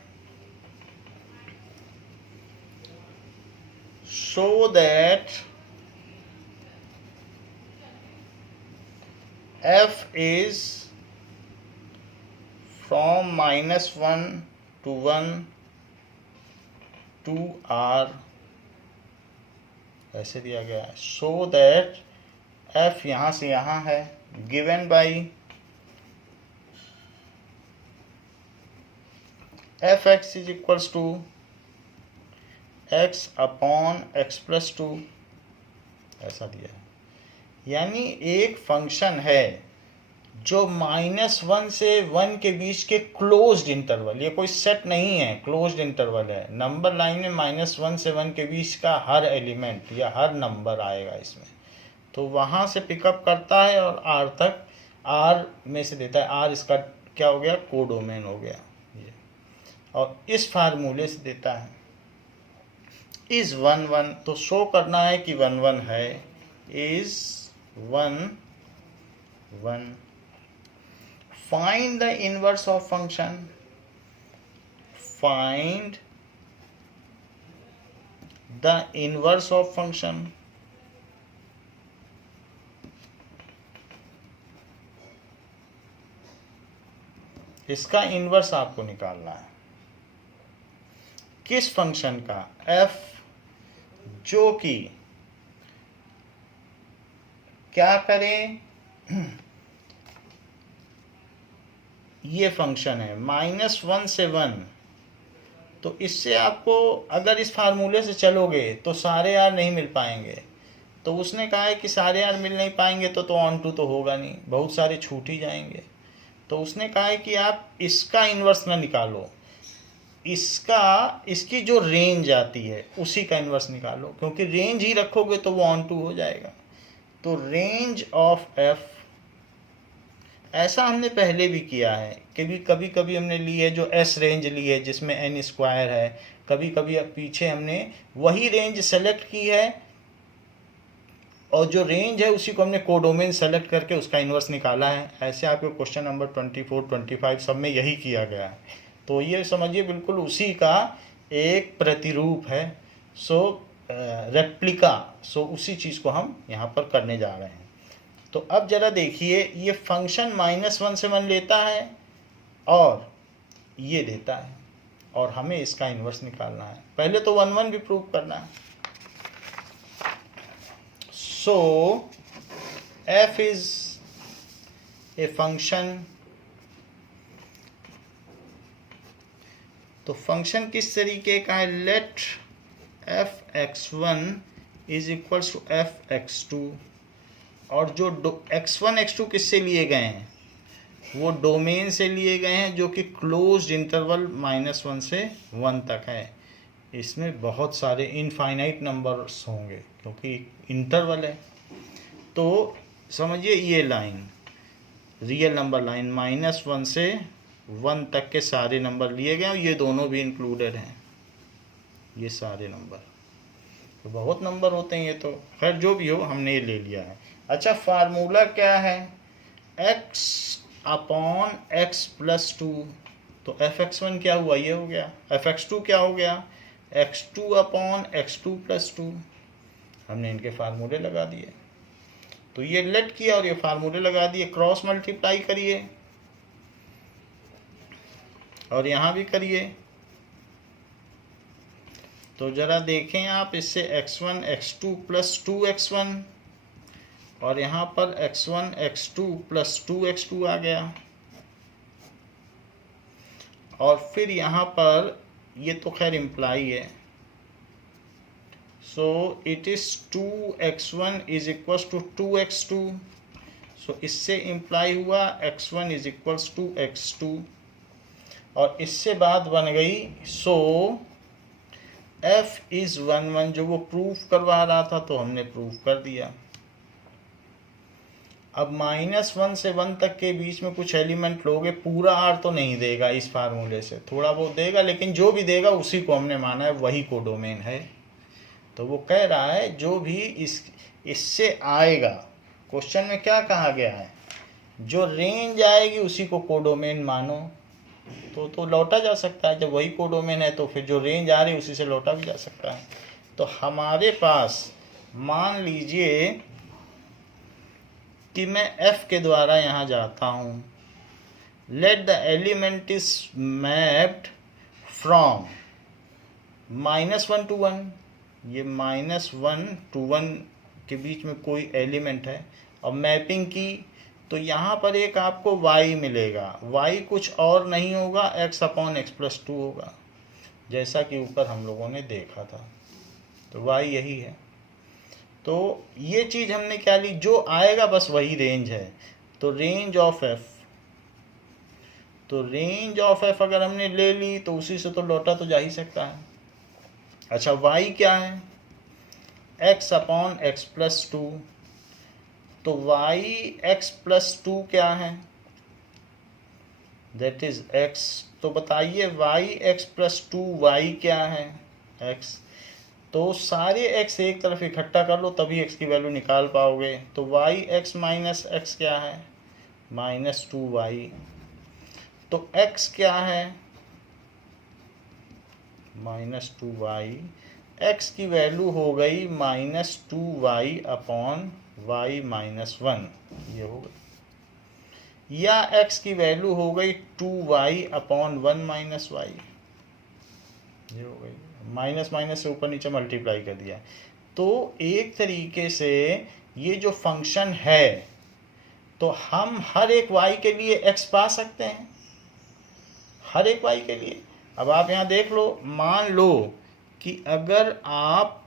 show that f is from -1 to 1 to r, ऐसे दिया गया है। सो दैट f यहाँ से यहाँ है, given by fx is equals to x upon x+2, ऐसा दिया है। यानी एक फंक्शन है जो -1 से 1 के बीच के क्लोज्ड इंटरवल, ये कोई सेट नहीं है, क्लोज्ड इंटरवल है, नंबर लाइन में -1 से 1 के बीच का हर एलिमेंट या हर नंबर आएगा इसमें, तो वहाँ से पिकअप करता है और r तक, r में से देता है, r इसका क्या हो गया, कोडोमेन हो गया ये, और इस फार्मूले से देता है। इज 1, 1, तो शो करना है कि 1, 1 है, is 1, 1, find the inverse of function, find the inverse of function, इसका इनवर्स आपको निकालना है, किस फंक्शन का, f, जो कि क्या करें, ये फंक्शन है -1 से 1, तो इससे आपको अगर इस फार्मूले से चलोगे तो सारे आर नहीं मिल पाएंगे, तो उसने कहा है कि सारे आर मिल नहीं पाएंगे तो ऑन टू तो होगा नहीं, बहुत सारे छूट ही जाएंगे, तो उसने कहा है कि आप इसका इन्वर्स ना निकालो, इसकी जो रेंज आती है उसी का इन्वर्स निकालो, क्योंकि रेंज ही रखोगे तो वो ऑन टू हो जाएगा। तो रेंज ऑफ f, ऐसा हमने पहले भी किया है, कभी कभी हमने ली है जो s रेंज ली है जिसमें n² है, कभी कभी पीछे हमने वही रेंज सेलेक्ट की है और जो रेंज है उसी को हमने कोडोमेन सेलेक्ट करके उसका इन्वर्स निकाला है। ऐसे आपके क्वेश्चन नंबर 24, 25 सब में यही किया गया है, तो ये समझिए बिल्कुल उसी का एक प्रतिरूप है, रेप्लिका, उसी चीज़ को हम यहाँ पर करने जा रहे हैं। तो अब जरा देखिए, ये फंक्शन -1 से 1 लेता है और ये देता है, और हमें इसका इन्वर्स निकालना है। पहले तो 1, 1 भी प्रूव करना है। सो f इज ए फंक्शन, तो फंक्शन किस तरीके का है, late f(x1) is equals to f(x2), और जो x1 x2 किससे लिए गए हैं, वो डोमेन से लिए गए हैं जो कि क्लोज्ड इंटरवल -1 से 1 तक है। इसमें बहुत सारे इनफाइनाइट नंबर्स होंगे क्योंकि इंटरवल है। तो समझिए ये लाइन रियल नंबर लाइन -1 से 1 तक के सारे नंबर लिए गए और ये दोनों भी इंक्लूडेड हैं, ये सारे नंबर। तो बहुत नंबर होते हैं ये तो, खैर जो भी हो हमने ये ले लिया है। अच्छा फार्मूला क्या है, x अपॉन x प्लस 2, तो fx1 क्या हुआ, ये हो गया। fx2 क्या हो गया, x2 अपॉन x2 प्लस 2। हमने इनके फार्मूले लगा दिए, तो ये लेट किया और ये फार्मूले लगा दिए, क्रॉस मल्टीप्लाई करिए और यहाँ भी करिए। तो जरा देखें आप, इससे x1 x2 प्लस 2x1 और यहाँ पर x1 x2 प्लस 2x2 आ गया, और फिर यहाँ पर ये तो खैर इम्प्लाई है, so it is 2x1 is equals to 2x2। सो इससे इम्प्लाई हुआ x1 is equals to x2, और इससे बात बन गई, सो f इज 1 1, जो वो प्रूफ करवा रहा था तो हमने प्रूफ कर दिया। अब -1 से 1 तक के बीच में कुछ एलिमेंट लोगे, पूरा r तो नहीं देगा इस फार्मूले से, थोड़ा बहुत देगा, लेकिन जो भी देगा उसी को हमने माना है, वही कोडोमेन है। तो वो कह रहा है जो भी इससे आएगा, क्वेश्चन में क्या कहा गया है, जो रेंज आएगी उसी को कोडोमेन मानो। तो लौटा जा सकता है, जब वही कोडोमेन है तो फिर जो रेंज आ रही है उसी से लौटा भी जा सकता है। तो हमारे पास मान लीजिए कि मैं f के द्वारा यहाँ जाता हूँ, let the element is mapped from -1 to 1, ये -1 to 1 के बीच में कोई एलिमेंट है, और मैपिंग की तो यहाँ पर एक आपको y मिलेगा, y कुछ और नहीं होगा, x अपॉन x प्लस 2 होगा, जैसा कि ऊपर हम लोगों ने देखा था। तो y यही है। तो ये चीज़ हमने क्या ली, जो आएगा बस वही रेंज है। तो रेंज ऑफ f, तो रेंज ऑफ f अगर हमने ले ली तो उसी से तो लौटा तो जा ही सकता है। अच्छा y क्या है, x अपॉन x प्लस 2, तो y x प्लस 2 क्या है, दैट इज x। तो बताइए y x प्लस 2 y क्या है, x। तो सारे x एक तरफ इकट्ठा कर लो तभी x की वैल्यू निकाल पाओगे। तो y x माइनस x क्या है, -2y। तो x क्या है, -2y, x की वैल्यू हो गई -2y अपॉन y -1, ये हो गई, या x की वैल्यू हो गई 2y अपॉन 1 माइनस y, ये हो गई, माइनस माइनस से ऊपर नीचे मल्टीप्लाई कर दिया। तो एक तरीके से ये जो फंक्शन है, तो हम हर एक y के लिए x पा सकते हैं, हर एक y के लिए। अब आप यहाँ देख लो, मान लो कि अगर आप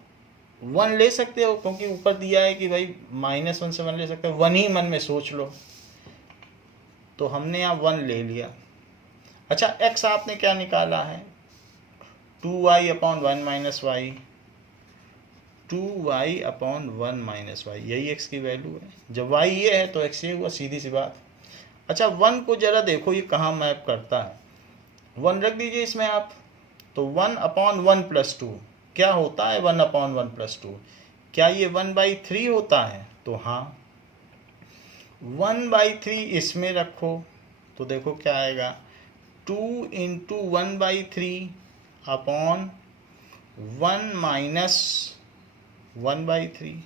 1 ले सकते हो, क्योंकि ऊपर दिया है कि भाई -1 से 1 ले सकते हो, 1 ही मन में सोच लो, तो हमने यहाँ 1 ले लिया। अच्छा x आपने क्या निकाला है, 2y upon 1 minus y, 2y upon 1 minus y, यही x की वैल्यू है। जब y ये है तो x ये हुआ, सीधी सी बात। अच्छा 1 को जरा देखो ये कहाँ मैप करता है, 1 रख दीजिए इसमें आप, तो 1 अपॉन 1 प्लस 2 क्या होता है, 1 अपॉन 1 प्लस 2, क्या ये 1/3 होता है, तो हाँ 1/3 इसमें रखो, तो देखो क्या आएगा, 2 इंटू 1/3 अपॉन 1 माइनस 1/3,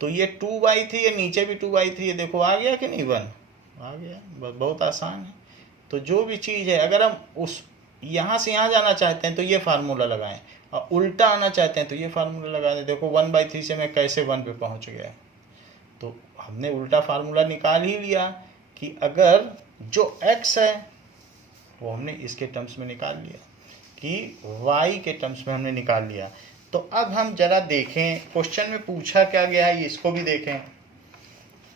तो ये 2/3 है, नीचे भी 2/3 है, देखो आ गया कि नहीं, 1 आ गया, बहुत आसान है। तो जो भी चीज़ है, अगर हम उस यहाँ से यहाँ जाना चाहते हैं तो ये फार्मूला लगाएं, और उल्टा आना चाहते हैं तो ये फार्मूला लगा दें। देखो 1/3 से मैं कैसे 1 पे पहुँच गया, तो हमने उल्टा फार्मूला निकाल ही लिया कि अगर जो x है वो हमने इसके टर्म्स में निकाल लिया, कि y के टर्म्स में हमने निकाल लिया। तो अब हम जरा देखें क्वेश्चन में पूछा क्या गया है, इसको भी देखें।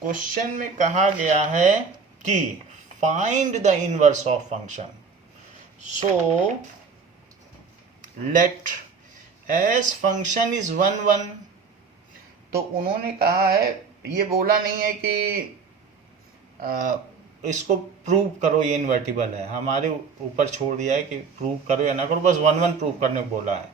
क्वेश्चन में कहा गया है कि find the inverse of function, so let S function is 1 1, तो उन्होंने कहा है ये बोला नहीं है कि इसको प्रूव करो ये इन्वर्टिबल है, हमारे ऊपर छोड़ दिया है कि प्रूव करो या ना करो, बस 1 1 प्रूव करने को बोला है।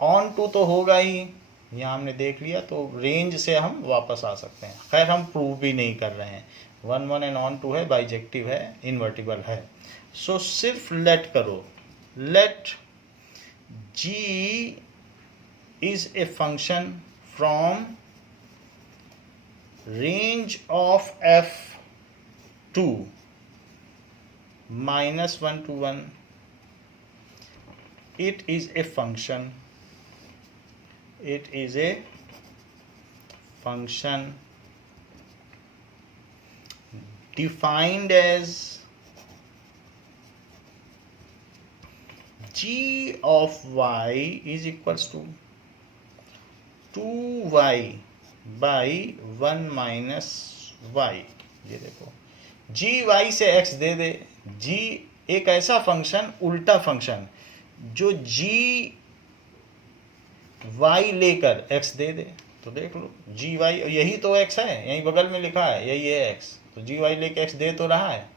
ऑन टू तो होगा ही, यहाँ हमने देख लिया, तो रेंज से हम वापस आ सकते हैं। खैर हम प्रूव भी नहीं कर रहे हैं, 1 1 एंड ऑन टू है, बाइजेक्टिव है, इन्वर्टिबल है। सो सिर्फ लेट करो, late g is a function from range of f2 -1 to 1. It is a function, it is a function defined as g of y is equals to 2y by 1 minus y। ये देखो g y से x दे दे, g एक ऐसा function, उल्टा function जो g y लेकर x दे दे। तो देख लो g y, यही तो x है, यही बगल में लिखा है, यही है x, तो g y लेकर x दे तो रहा है।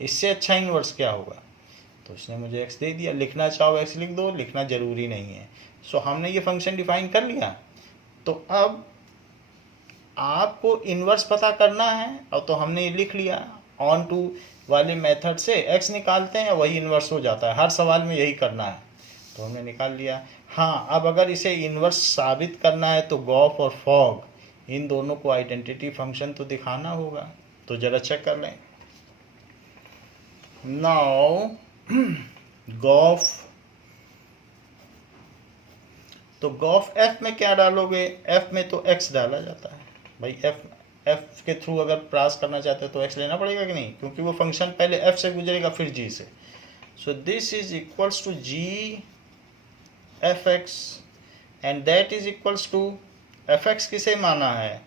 इससे अच्छा इनवर्स क्या होगा? तो इसने मुझे x दे दिया, लिखना चाहो x लिख दो, लिखना जरूरी नहीं है। सो हमने ये फंक्शन डिफाइन कर लिया। तो अब आपको इनवर्स पता करना है, और तो हमने ये लिख लिया, ऑन टू वाले मेथड से x निकालते हैं, वही इनवर्स हो जाता है, हर सवाल में यही करना है, तो हमने निकाल लिया। हाँ, अब अगर इसे इनवर्स साबित करना है तो गॉफ और फॉग इन दोनों को आइडेंटिटी फंक्शन तो दिखाना होगा। तो जरा चेक कर लें। नाउ गॉफ, तो गॉफ f में क्या डालोगे? f में तो x डाला जाता है भाई, f के थ्रू अगर पास करना चाहते हो तो x लेना पड़ेगा कि नहीं, क्योंकि वो फंक्शन पहले f से गुजरेगा फिर g से। So this is equals to g fx and that is equals to, fx किसे माना है?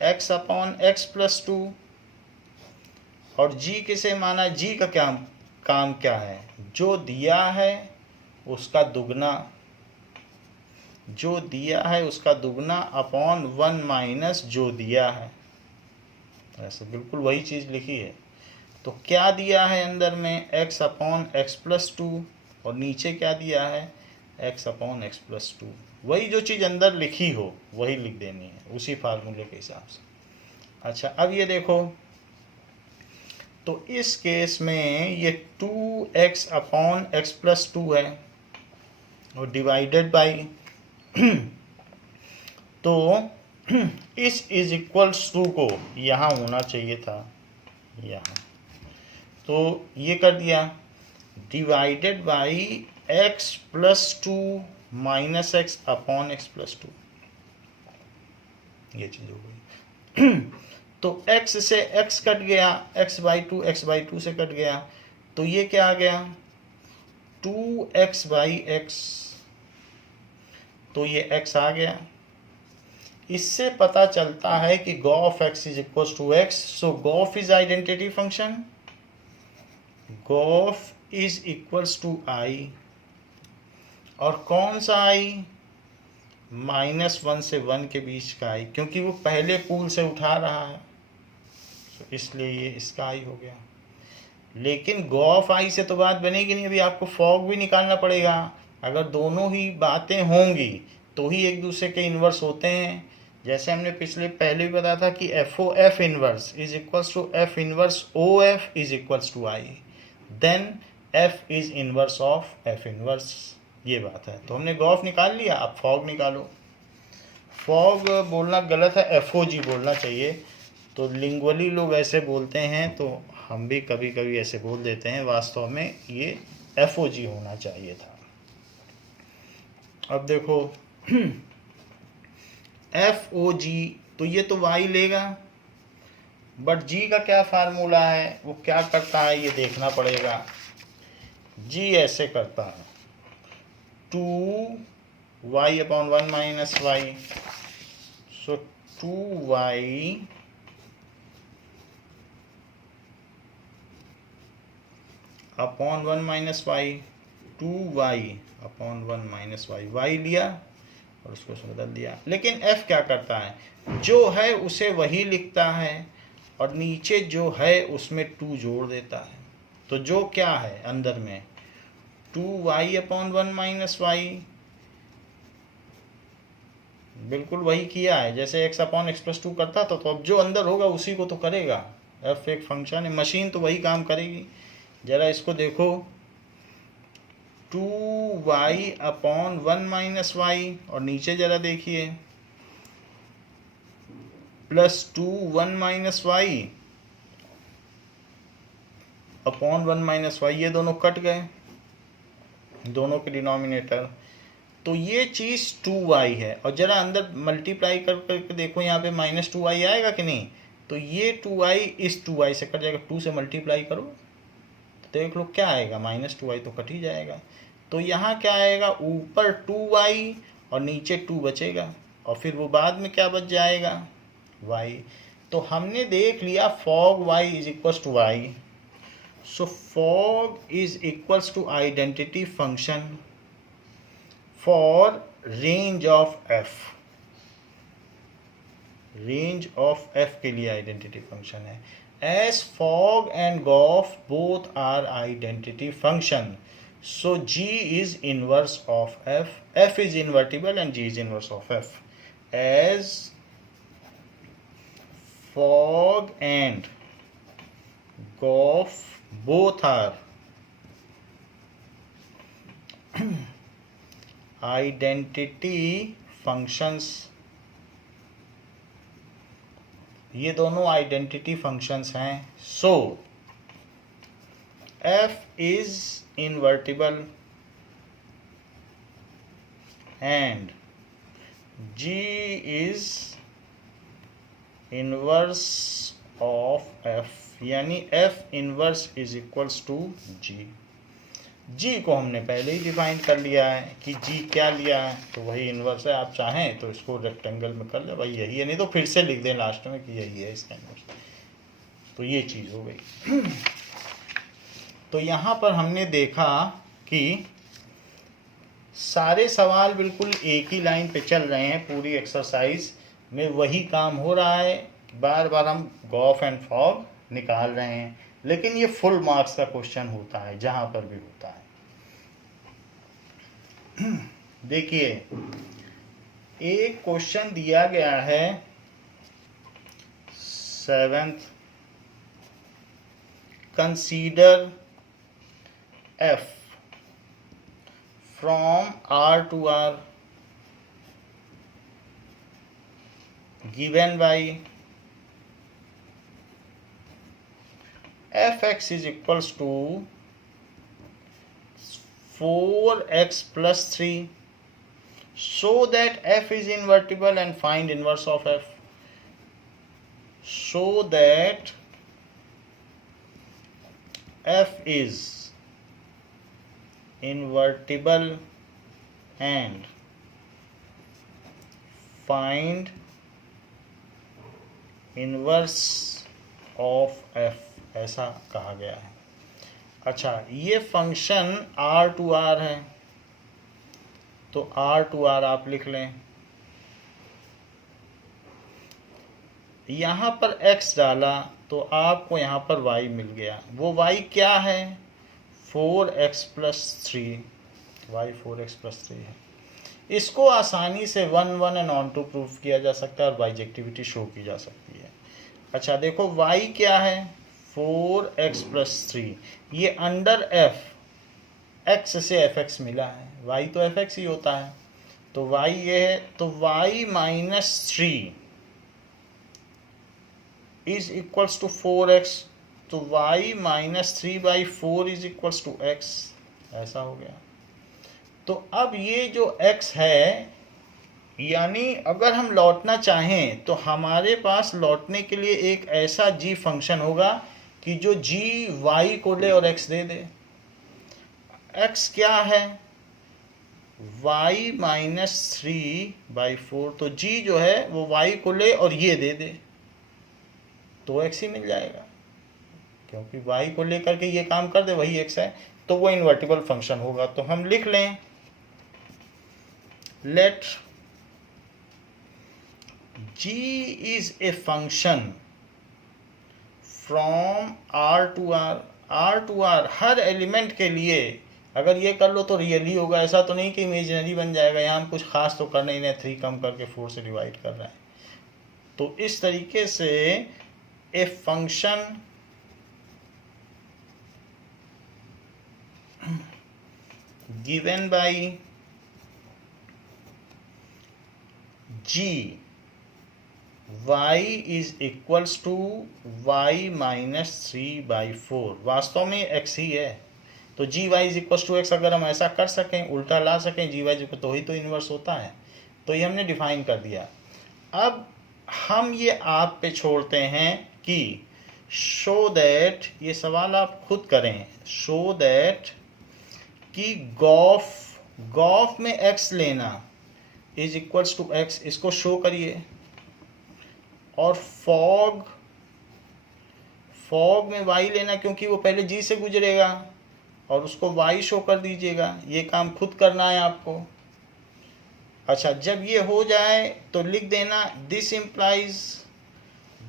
x अपॉन x प्लस 2, और g किसे माना है? g का क्या काम क्या है? जो दिया है उसका दुगना, जो दिया है उसका दुगना अपॉन 1 माइनस जो दिया है, ऐसे बिल्कुल वही चीज़ लिखी है। तो क्या दिया है अंदर में? x अपॉन x प्लस 2, और नीचे क्या दिया है? x upon x plus 2। वही जो चीज़ अंदर लिखी हो वही लिख देनी है, उसी फार्मूले के हिसाब से। अच्छा, अब ये देखो, तो इस केस में ये 2x अपॉन x प्लस 2 है और डिवाइडेड बाई तो इस इज इक्वल्स टू को यहाँ होना चाहिए था, यहाँ, तो ये कर दिया, divided by x plus 2 minus x upon x plus 2, ये चीज़ हो गई। तो x से x कट गया, x बाई 2 से कट गया, तो ये क्या आ गया? 2x बाई x, तो ये x आ गया। इससे पता चलता है कि gof x is equal to x। So gof is identity function, gof is equals to i, और कौन सा i? -1 से 1 के बीच का i, क्योंकि वो पहले पूल से उठा रहा है, तो इसलिए ये इसका i हो गया। लेकिन गॉफ i से तो बात बनेगी नहीं, अभी आपको फॉग भी निकालना पड़ेगा। अगर दोनों ही बातें होंगी तो ही एक दूसरे के इन्वर्स होते हैं। जैसे हमने पहले भी बताया था कि FOF inverse is equals to F inverse OF is equals to I, then F is inverse of F inverse, ये बात है। तो हमने गॉफ निकाल लिया, अब फॉग निकालो। फॉग बोलना गलत है, FOG बोलना चाहिए। तो लिंगुअली लोग ऐसे बोलते हैं, तो हम भी कभी कभी ऐसे बोल देते हैं, वास्तव में ये FOG होना चाहिए था। अब देखो FOG, तो ये तो y लेगा, बट g का क्या फार्मूला है, वो क्या करता है ये देखना पड़ेगा। g ऐसे करता है 2y upon 1 minus y, so 2y upon 1 minus y, 2y upon 1 minus y, y लिया और उसको उसमें बदल दिया। लेकिन f क्या करता है, जो है उसे वही लिखता है और नीचे जो है उसमें 2 जोड़ देता है। तो जो क्या है अंदर में 2y/1 माइनस वाई, बिल्कुल वही किया है जैसे x/x+2 करता था। तो अब जो अंदर होगा उसी को तो करेगा। f एक फंक्शन है, मशीन तो वही काम करेगी। जरा इसको देखो 2y/1 माइनस वाई, और नीचे जरा देखिए +2 1 minus y upon 1 minus y, ये दोनों कट गए, दोनों के डिनोमिनेटर। तो ये चीज़ 2y है, और जरा अंदर मल्टीप्लाई करके देखो यहाँ पे -2y आएगा कि नहीं। तो ये 2y इस 2y से कट जाएगा, 2 से मल्टीप्लाई करो तो देख लो क्या आएगा, -2y तो कट ही जाएगा। तो यहाँ क्या आएगा, ऊपर 2y और नीचे 2 बचेगा, और फिर वो बाद में क्या बच जाएगा y। तो हमने देख लिया fog y is equals to y। So fog is equals to identity function for range of f। Range of f के लिए आइडेंटिटी फंक्शन है। as fog and goff both are identity function, so g is inverse of f, f is invertible and g is inverse of f। as fog and goff both are identity functions, ये दोनों identity functions हैं। So f is invertible and g is inverse of f, यानी f inverse is equals to g। g को हमने पहले ही define कर लिया है कि g क्या लिया है, तो वही इन्वर्स है। आप चाहें तो इसको रेक्टेंगल में कर ले, भाई यही है, नहीं तो फिर से लिख दें लास्ट में कि यही है इसका इन्वर्स। तो ये चीज़ हो गई। तो यहाँ पर हमने देखा कि सारे सवाल बिल्कुल एक ही लाइन पे चल रहे हैं, पूरी एक्सरसाइज में वही काम हो रहा है। बार बार हम गॉफ एंड फॉग निकाल रहे हैं, लेकिन ये फुल मार्क्स का क्वेश्चन होता है जहाँ पर भी होता है। देखिए एक क्वेश्चन दिया गया है 7th, consider f from R to R given by fx is equals to 4x plus 3, so that f is invertible and find inverse of f। so that f is invertible and find inverse of f, ऐसा कहा गया है। अच्छा, ये function R to R है, तो R to R आप लिख लें। यहाँ पर x डाला तो आपको यहाँ पर y मिल गया। वो y क्या है, 4x plus 3, y 4x plus 3 है। इसको आसानी से 1 1 एंड ऑन टू प्रूफ किया जा सकता है और बाइजेक्टिविटी शो की जा सकती है। अच्छा देखो y क्या है, 4x plus 3, ये अंडर f, x से fx मिला है, y तो fx ही होता है, तो y ये है, तो y minus 3 is equals to 4x, तो y minus 3/4 is equals to x, ऐसा हो गया। तो अब ये जो x है, यानी अगर हम लौटना चाहें तो हमारे पास लौटने के लिए एक ऐसा g फंक्शन होगा कि जो g y को ले और x दे दे। x क्या है, y minus 3/4, तो g जो है वो y को ले और ये दे दे तो x ही मिल जाएगा, क्योंकि y को लेकर के ये काम कर दे वही x है, तो वो इन्वर्टिबल फंक्शन होगा। तो हम लिख लें, late G is a function from R to R. R to R her element के लिए अगर ये कर लो तो रियली होगा, ऐसा तो नहीं कि इमेजिनरी बन जाएगा। यहाँ हम कुछ खास तो कर नहीं रहे, 3 कम करके 4 से डिवाइड कर रहे हैं। तो इस तरीके से a function given by G y is equals to y minus 3/4, वास्तव में x ही है। तो G Y is equals to X अगर हम ऐसा कर सकें, उल्टा ला सकें जी वाई तो ही तो इन्वर्स होता है। तो ये हमने डिफाइन कर दिया। अब हम ये आप पे छोड़ते हैं कि शो दैट, ये सवाल आप खुद करें, शो दैट कि गॉफ में x लेना इज इक्वल्स टू एक्स, इसको शो करिए। और फॉग में y लेना, क्योंकि वो पहले g से गुजरेगा, और उसको y शो कर दीजिएगा। ये काम खुद करना है आपको। अच्छा, जब ये हो जाए तो लिख देना this implies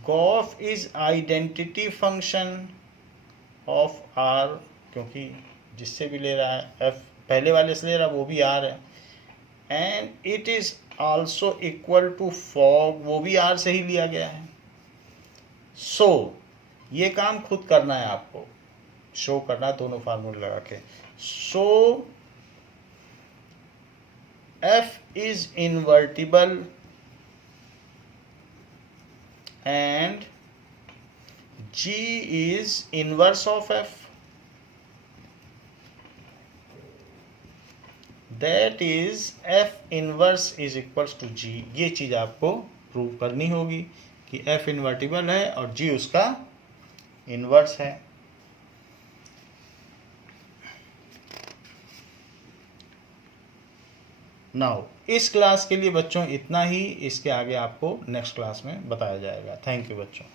Gauff is identity function of r, क्योंकि जिससे भी ले रहा है f पहले वाले से ले रहा है वो भी r है। And it is also equal to fog, वो भी r से ही लिया गया है। सो ये काम खुद करना है आपको, शो करना दोनों फार्मूले लगा के। So f is invertible and g is inverse of f, that is f inverse is equals to g। ये चीज आपको प्रूव करनी होगी कि f इन्वर्टिबल है और g उसका इनवर्स है। नाउ इस क्लास के लिए बच्चों इतना ही, इसके आगे आपको नेक्स्ट क्लास में बताया जाएगा। थैंक यू बच्चों।